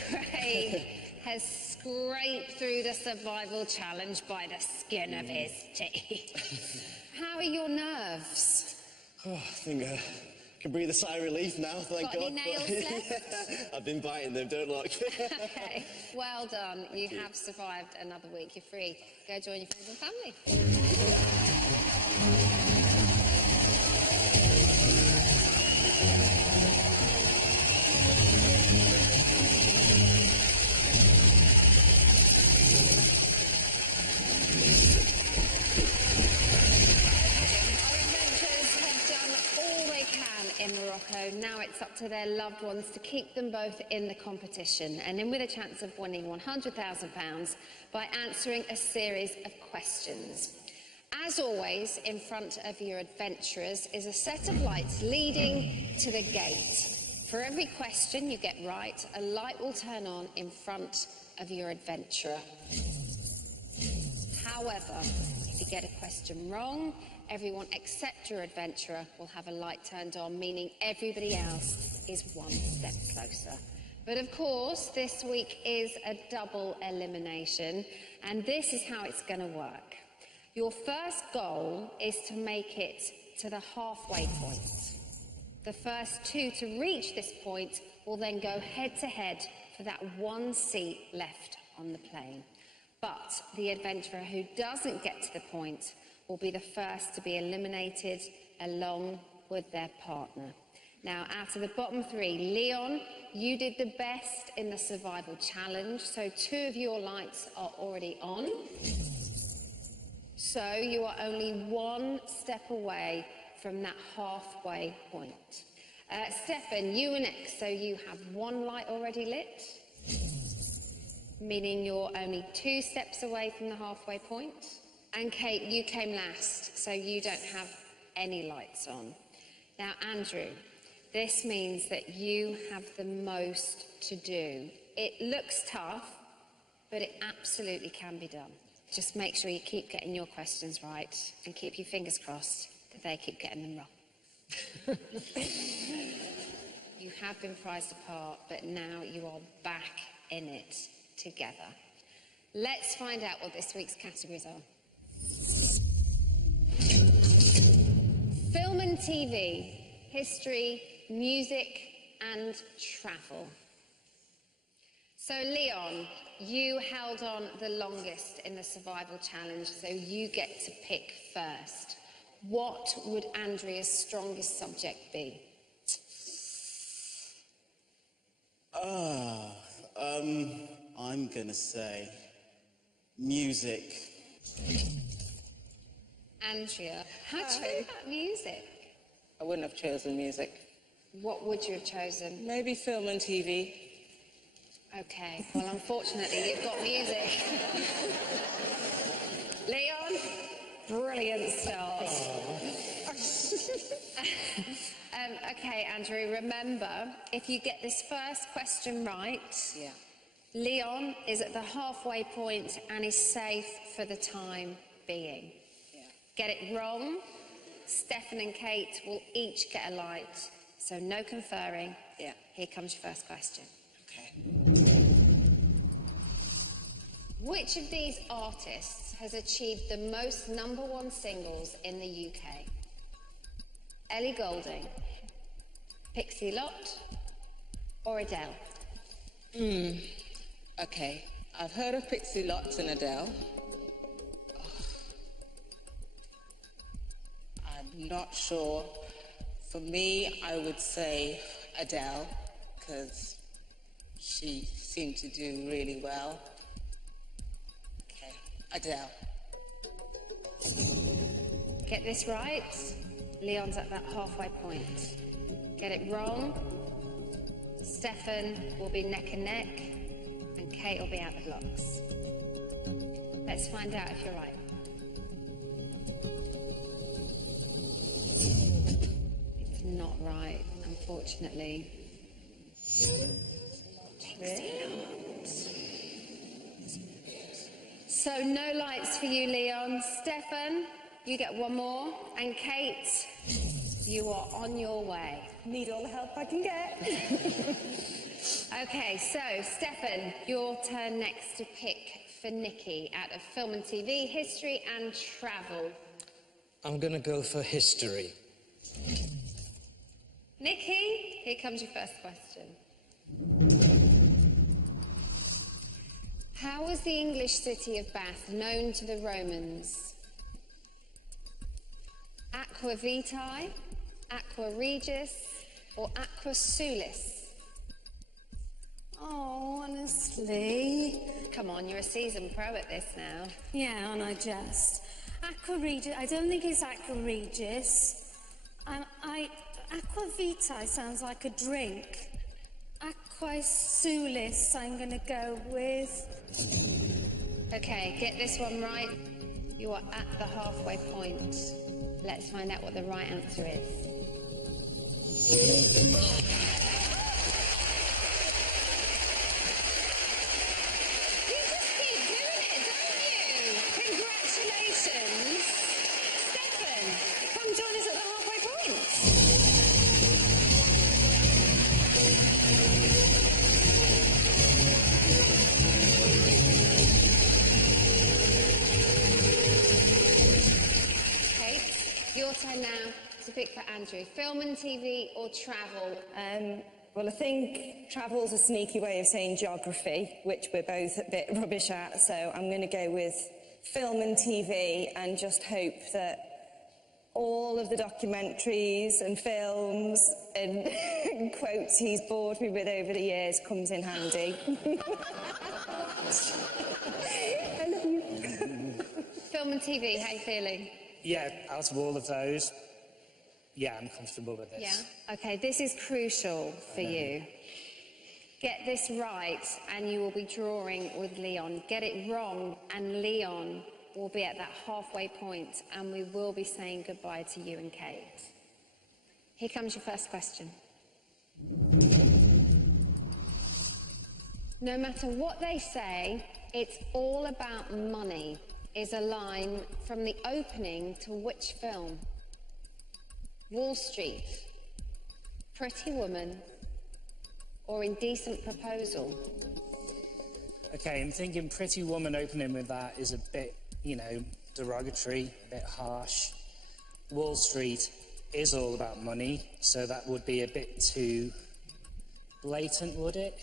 Craig has scraped through the survival challenge by the skin of his teeth. How are your nerves? Oh, I think I can breathe a sigh of relief now, thank Got God. any nails left? I've been biting them, don't look. Okay, well done. You have survived another week. You're free. Go join your friends and family. In Morocco, now it's up to their loved ones to keep them both in the competition and in with a chance of winning £100,000 by answering a series of questions. As always, in front of your adventurers is a set of lights leading to the gate. For every question you get right, a light will turn on in front of your adventurer. However, if you get a question wrong, everyone except your adventurer will have a light turned on, meaning everybody else is one step closer. But of course, this week is a double elimination, and this is how it's going to work. Your first goal is to make it to the halfway point. The first two to reach this point will then go head-to-head for that one seat left on the plane. But the adventurer who doesn't get to the point will be the first to be eliminated along with their partner. Now, out of the bottom three, Leon, you did the best in the survival challenge, so 2 of your lights are already on. So you are only 1 step away from that halfway point. Stefan, you are next, so you have 1 light already lit, meaning you're only 2 steps away from the halfway point. And Kate, you came last, so you don't have any lights on. Now, Andrew, this means that you have the most to do. It looks tough, but it absolutely can be done. Just make sure you keep getting your questions right and keep your fingers crossed that they keep getting them wrong. You have been prized apart, but now you are back in it together. Let's find out what this week's categories are. Film and TV, history, music and travel. So Leon, you held on the longest in the survival challenge, so you get to pick first. What would Andrea's strongest subject be? I'm gonna say music. Andrea, how do you feel about music? I wouldn't have chosen music. What would you have chosen? Maybe film and TV. Okay, well, unfortunately, you've got music. Leon, brilliant start. Okay, Andrew, remember, if you get this first question right, Leon is at the halfway point and is safe for the time being. Get it wrong, Stefan and Kate will each get a light, so no conferring. Here comes your first question. Which of these artists has achieved the most #1 singles in the UK? Ellie Goulding, Pixie Lott, or Adele? Okay, I've heard of Pixie Lott and Adele. I'm not sure. For me, I would say Adele, because she seemed to do really well. Okay, Adele. Get this right, Leon's at that halfway point. Get it wrong, Stefan will be neck and neck, and Kate will be out the blocks. Let's find out if you're right. It's not right, unfortunately. So no lights for you, Leon. Stefan, you get one more. And Kate, you are on your way. Need all the help I can get. Okay, so Stefan, your turn next to pick for Nikki out of film and TV, history and travel. I'm going to go for history. Nikki, here comes your first question. How was the English city of Bath known to the Romans? Aqua Vitae, Aqua Regis, or Aqua Sulis? Oh, honestly. Come on, you're a seasoned pro at this now. Yeah, and I just. Aqua Regis, I don't think it's Aqua Regis. Aqua Vitae sounds like a drink. Aqua Sulis, I'm going to go with. Okay, get this one right. You are at the halfway point. Let's find out what the right answer is. Congratulations! Stefan, come join us at the halfway point. Kate, your turn now to pick for Andrew. Film and TV or travel? Well, I think travel's a sneaky way of saying geography, which we're both a bit rubbish at, so I'm going to go with film and TV and just hope that all of the documentaries and films and quotes he's bored me with over the years comes in handy. I love you. Film and TV, how you feeling? Yeah, out of all of those, yeah, I'm comfortable with this. Yeah? Okay, this is crucial for you. Get this right and you will be drawing with Leon. Get it wrong and Leon will be at that halfway point and we will be saying goodbye to you and Kate. Here comes your first question. No matter what they say, it's all about money is a line from the opening to which film? Wall Street, Pretty Woman, or Indecent Proposal? Okay, I'm thinking Pretty Woman opening with that is a bit, you know, derogatory, a bit harsh. Wall Street is all about money, so that would be a bit too blatant, would it?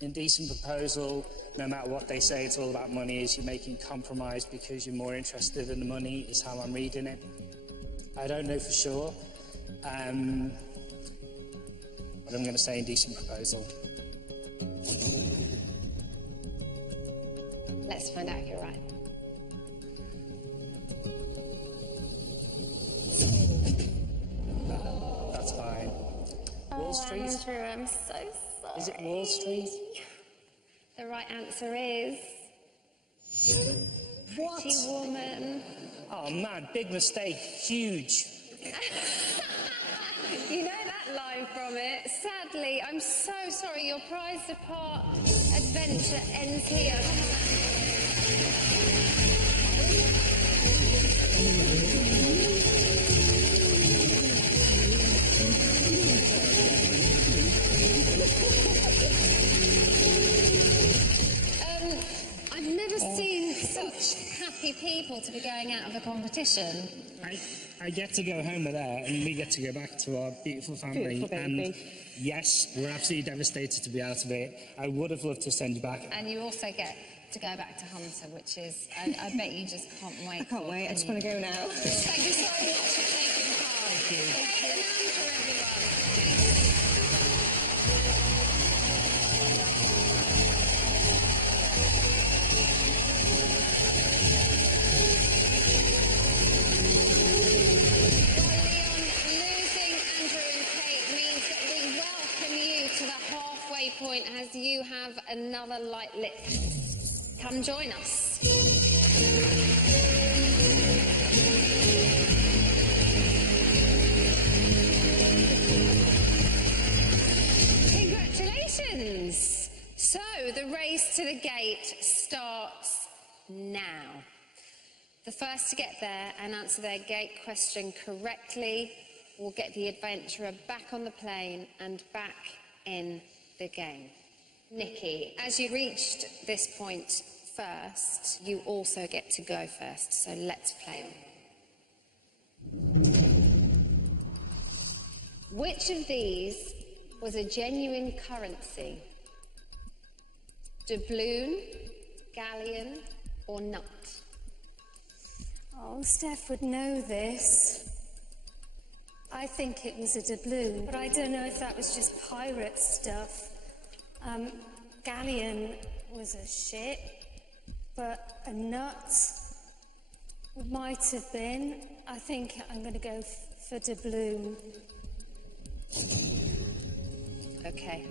Indecent Proposal, no matter what they say, it's all about money, is you're making compromise because you're more interested in the money, is how I'm reading it. I don't know for sure, but I'm going to say Indecent Proposal. Let's find out if you're right. That's fine. Wall Street? Andrew, I'm so sorry. Is it Wall Street? The right answer is... Pretty Woman. Oh man, big mistake, huge. You know that line from it. Sadly, I'm so sorry, your prize depart adventure ends here. I've never seen such happy people to be going out of a competition. I get to go home with her, and we get to go back to our beautiful family. Beautiful baby. And yes, we're absolutely devastated to be out of it. I would have loved to send you back. And you also get to go back to Hunter, which is, I bet you just can't wait. I can't wait, I just want to go now. Thank you so much for taking part. Thank you. Great announcer, everyone. Point as you have another light lit. Come join us. Congratulations! So the race to the gate starts now. The first to get there and answer their gate question correctly will get the adventurer back on the plane and back in the game. Nikki, as you reached this point first, you also get to go first, so let's play on. Which of these was a genuine currency? Doubloon, galleon, or nut? Oh, Steph would know this. I think it was a doubloon, but I don't know if that was just pirate stuff. Galleon was a ship, but a nut might have been. I think I'm going to go for doubloon. Okay.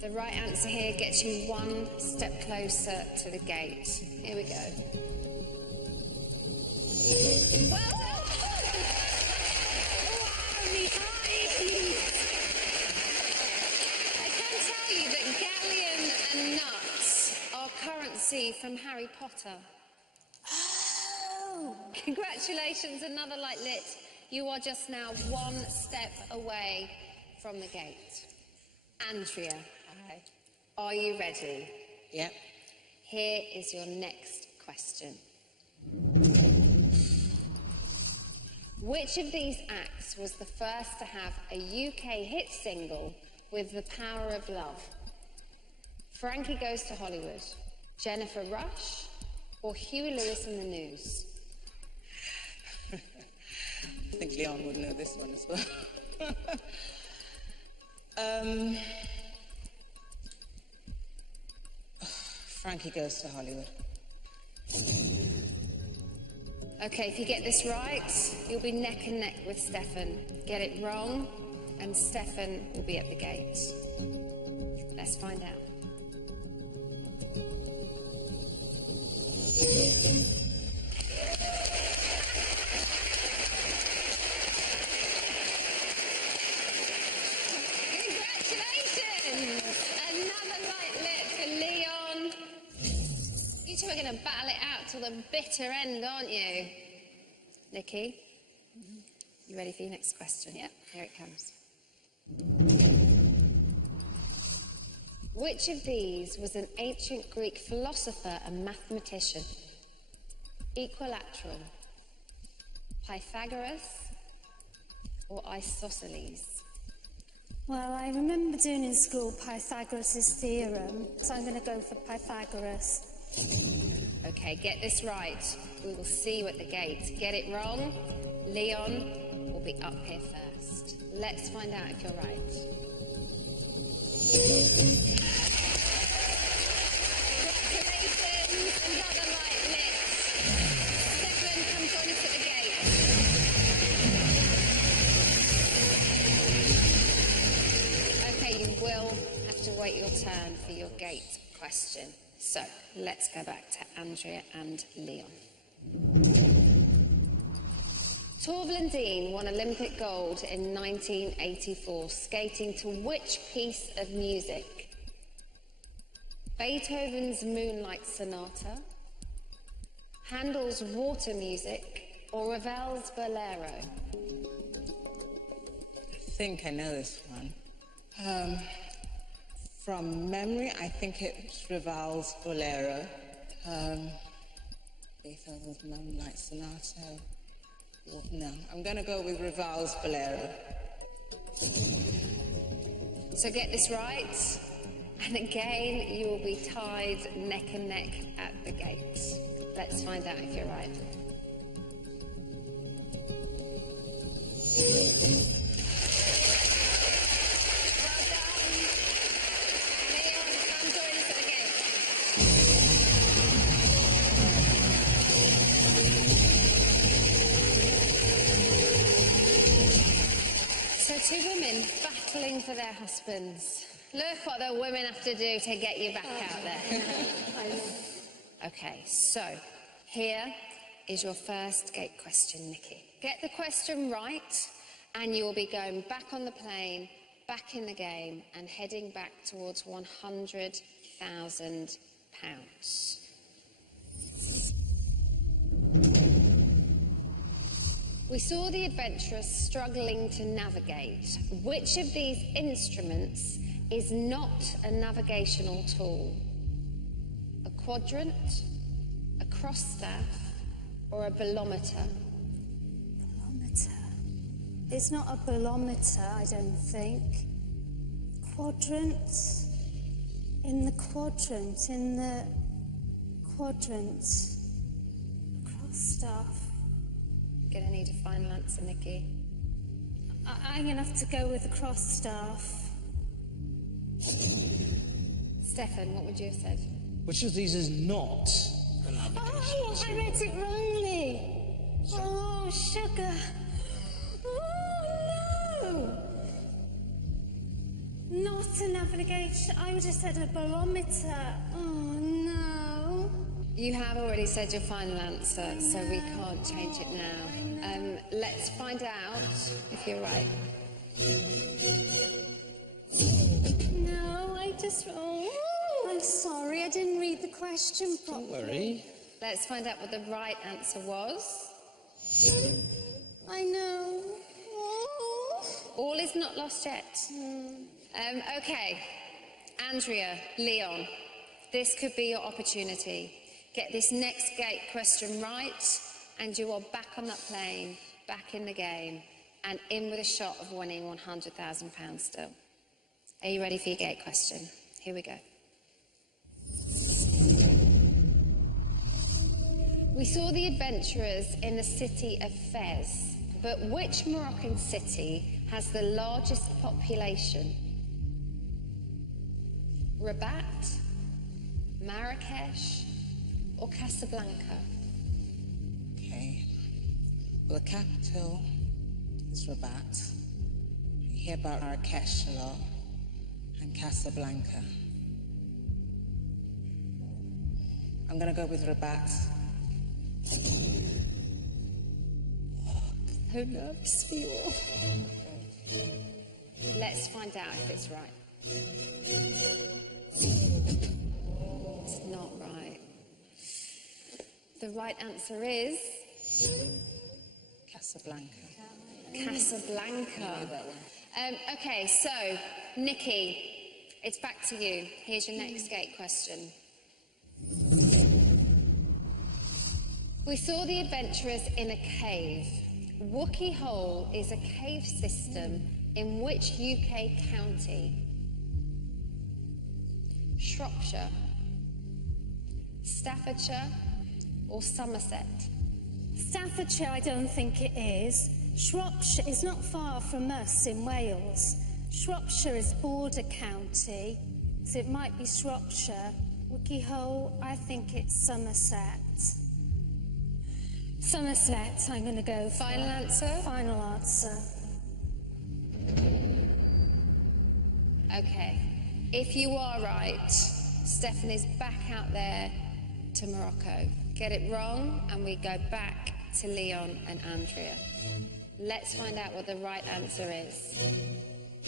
The right answer here gets you one step closer to the gate. Here we go. Well done! Currency from Harry Potter. Oh! Congratulations, another light lit. You are just now one step away from the gate. Andrea, are you ready? Yep. Here is your next question. Which of these acts was the first to have a UK hit single with The Power of Love? Frankie Goes to Hollywood, Jennifer Rush, or Huey Lewis and the News? I think Leon would know this one as well. Frankie Goes to Hollywood. Okay, if you get this right, you'll be neck and neck with Stefan. Get it wrong, and Stefan will be at the gate. Let's find out. Congratulations! Another light lit for Leon. You two are going to battle it out till the bitter end, aren't you? Nikki, you ready for your next question? Yep. Here it comes. Which of these was an ancient Greek philosopher and mathematician? Equilateral, Pythagoras, or isosceles? Well, I remember doing in school Pythagoras' theorem, so I'm going to go for Pythagoras. Okay, get this right. We will see you at the gate. Get it wrong, Leon will be up here first. Let's find out if you're right. Congratulations, another light lit. Stefan, come join us at the gate. Okay, you will have to wait your turn for your gate question. So, let's go back to Andrea and Leon. Torvill Dean won Olympic gold in 1984, skating to which piece of music? Beethoven's Moonlight Sonata, Handel's Water Music, or Ravel's Bolero? I think I know this one. From memory, I think it's Ravel's Bolero. Beethoven's Moonlight Sonata. No, I'm going to go with Ravel's Bolero. So get this right, and again you will be tied neck and neck at the gate. Let's find out if you're right. So two women battling for their husbands. Look what the women have to do to get you back out there. Okay, so here is your first gate question, Nikki. Get the question right, and you will be going back on the plane, back in the game, and heading back towards £100,000. We saw the adventurers struggling to navigate. Which of these instruments is not a navigational tool? A quadrant, a cross staff, or a bolometer? Bolometer. It's not a bolometer, I don't think. Quadrant. In the quadrant. Cross staff. Gonna need a final answer, Nikki. I'm gonna have to go with the cross staff. Stefan, what would you have said? Which of these is not a navigation? Oh, I read it wrongly. Oh, sugar. Oh, no. Not a navigation. I would have said a barometer. Oh, no. You have already said your final answer, so we can't change it now. Let's find out if you're right. No, I just... Oh, I'm sorry. I didn't read the question properly. Don't worry. Let's find out what the right answer was. I know. Oh. All is not lost yet. Okay, Andrea, Leon, this could be your opportunity. Get this next gate question right, and you are back on that plane, back in the game, and in with a shot of winning £100,000 still. Are you ready for your gate question? Here we go. We saw the adventurers in the city of Fez, but which Moroccan city has the largest population? Rabat, Marrakesh, or Casablanca? Okay. Well, the capital is Rabat. You hear about Marrakesh a lot, and Casablanca. I'm gonna go with Rabat. So nervous for you all. Let's find out if it's right. It's not right. The right answer is... Casablanca. Casablanca. Okay, so, Nikki, It's back to you. Here's your next gate question. We saw the adventurers in a cave. Wookey Hole is a cave system in which UK county? Shropshire, Staffordshire or Somerset? Staffordshire, I don't think it is. Shropshire is not far from us in Wales. Shropshire is border county, so it might be Shropshire. Wookey Hole, I think it's Somerset. Somerset, I'm going to go for. Final answer? Final answer. Okay. If you are right, Stefan is back out there to Morocco. Get it wrong, and we go back to Leon and Andrea. Let's find out what the right answer is.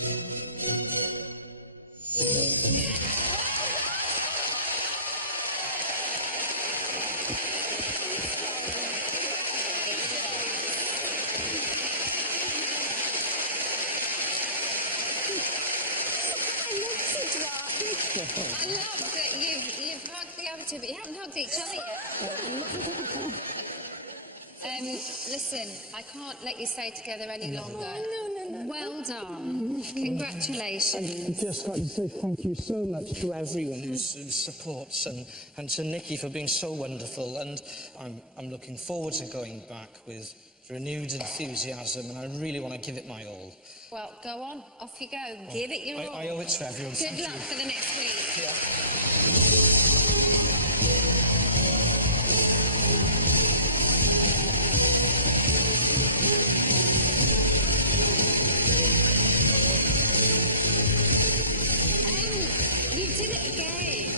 I love that you've hugged the other two, but you haven't hugged each other yet. Listen, I can't let you stay together any longer. No. Well done. Congratulations. I'd just like to say thank you so much to everyone who supports and to Nikki for being so wonderful. And I'm looking forward to going back with renewed enthusiasm, and I really want to give it my all. Well, go on. Off you go. Give it your all. I owe it to everyone. Good luck for the next week. Yeah. You did it again.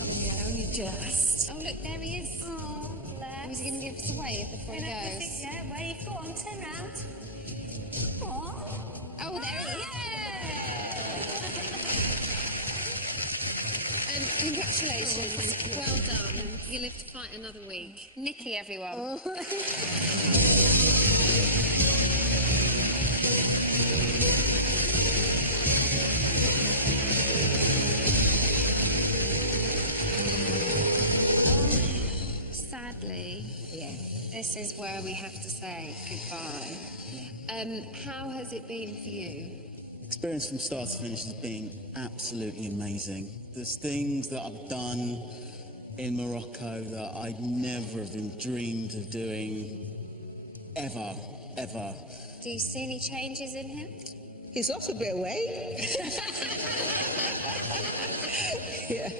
Oh, yeah, only just. Oh, look, there he is. Oh, bless. Was he going to give us a wave before he goes? Yeah, wave. Go on, turn round. Oh, there he is. Congratulations. Well done. You live to fight another week. Nikki, everyone. Sadly, this is where we have to say goodbye. How has it been for you? Experience from start to finish has been absolutely amazing. There's things that I've done in Morocco that I'd never have even dreamed of doing ever. Do you see any changes in him? He's lost a bit of weight. Yeah.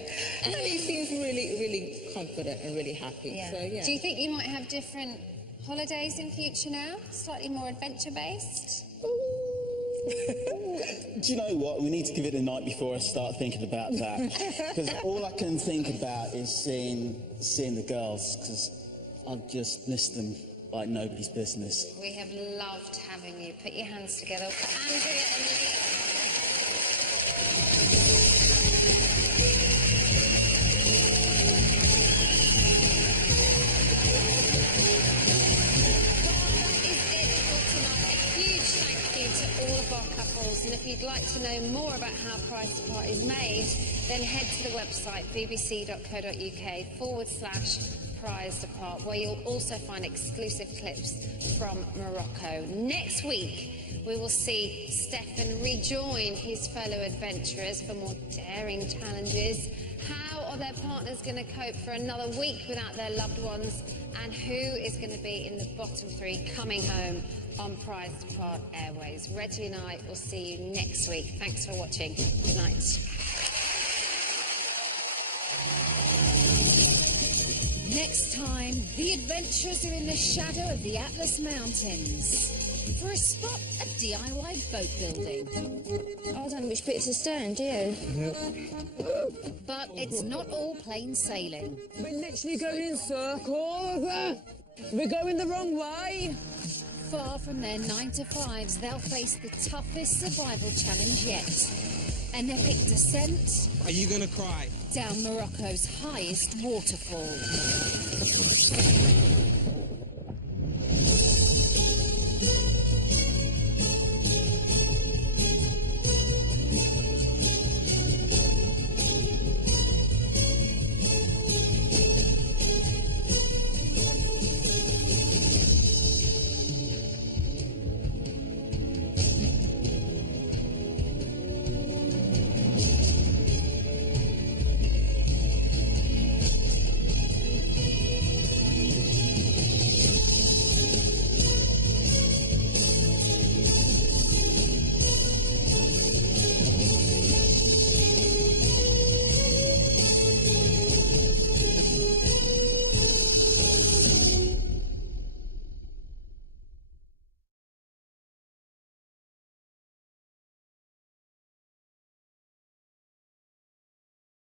And he seems really confident and really happy. Yeah. So, yeah. Do you think you might have different holidays in future now? Slightly more adventure-based? Do you know what? We need to give it a night before I start thinking about that. Because all I can think about is seeing the girls, because I've just missed them like nobody's business. We have loved having you. Put your hands together for Andrea and Leon. All of our couples, and if you'd like to know more about how Prize to Part is made, then head to the website bbc.co.uk/Prize to Part, where you'll also find exclusive clips from Morocco. Next week we will see Stefan rejoin his fellow adventurers for more daring challenges. How are their partners going to cope for another week without their loved ones, and who is going to be in the bottom three coming home on Prize to Part Airways? Reggie and I will see you next week. Thanks for watching. Good night. Next time, the adventurers are in the shadow of the Atlas Mountains for a spot of DIY boat building. I don't know which bit to stand, do you? But it's not all plain sailing. We're literally going in circles. We're going the wrong way. Far from their 9-to-5s, they'll face the toughest survival challenge yet. An epic descent. Are you going to cry? Down Morocco's highest waterfall.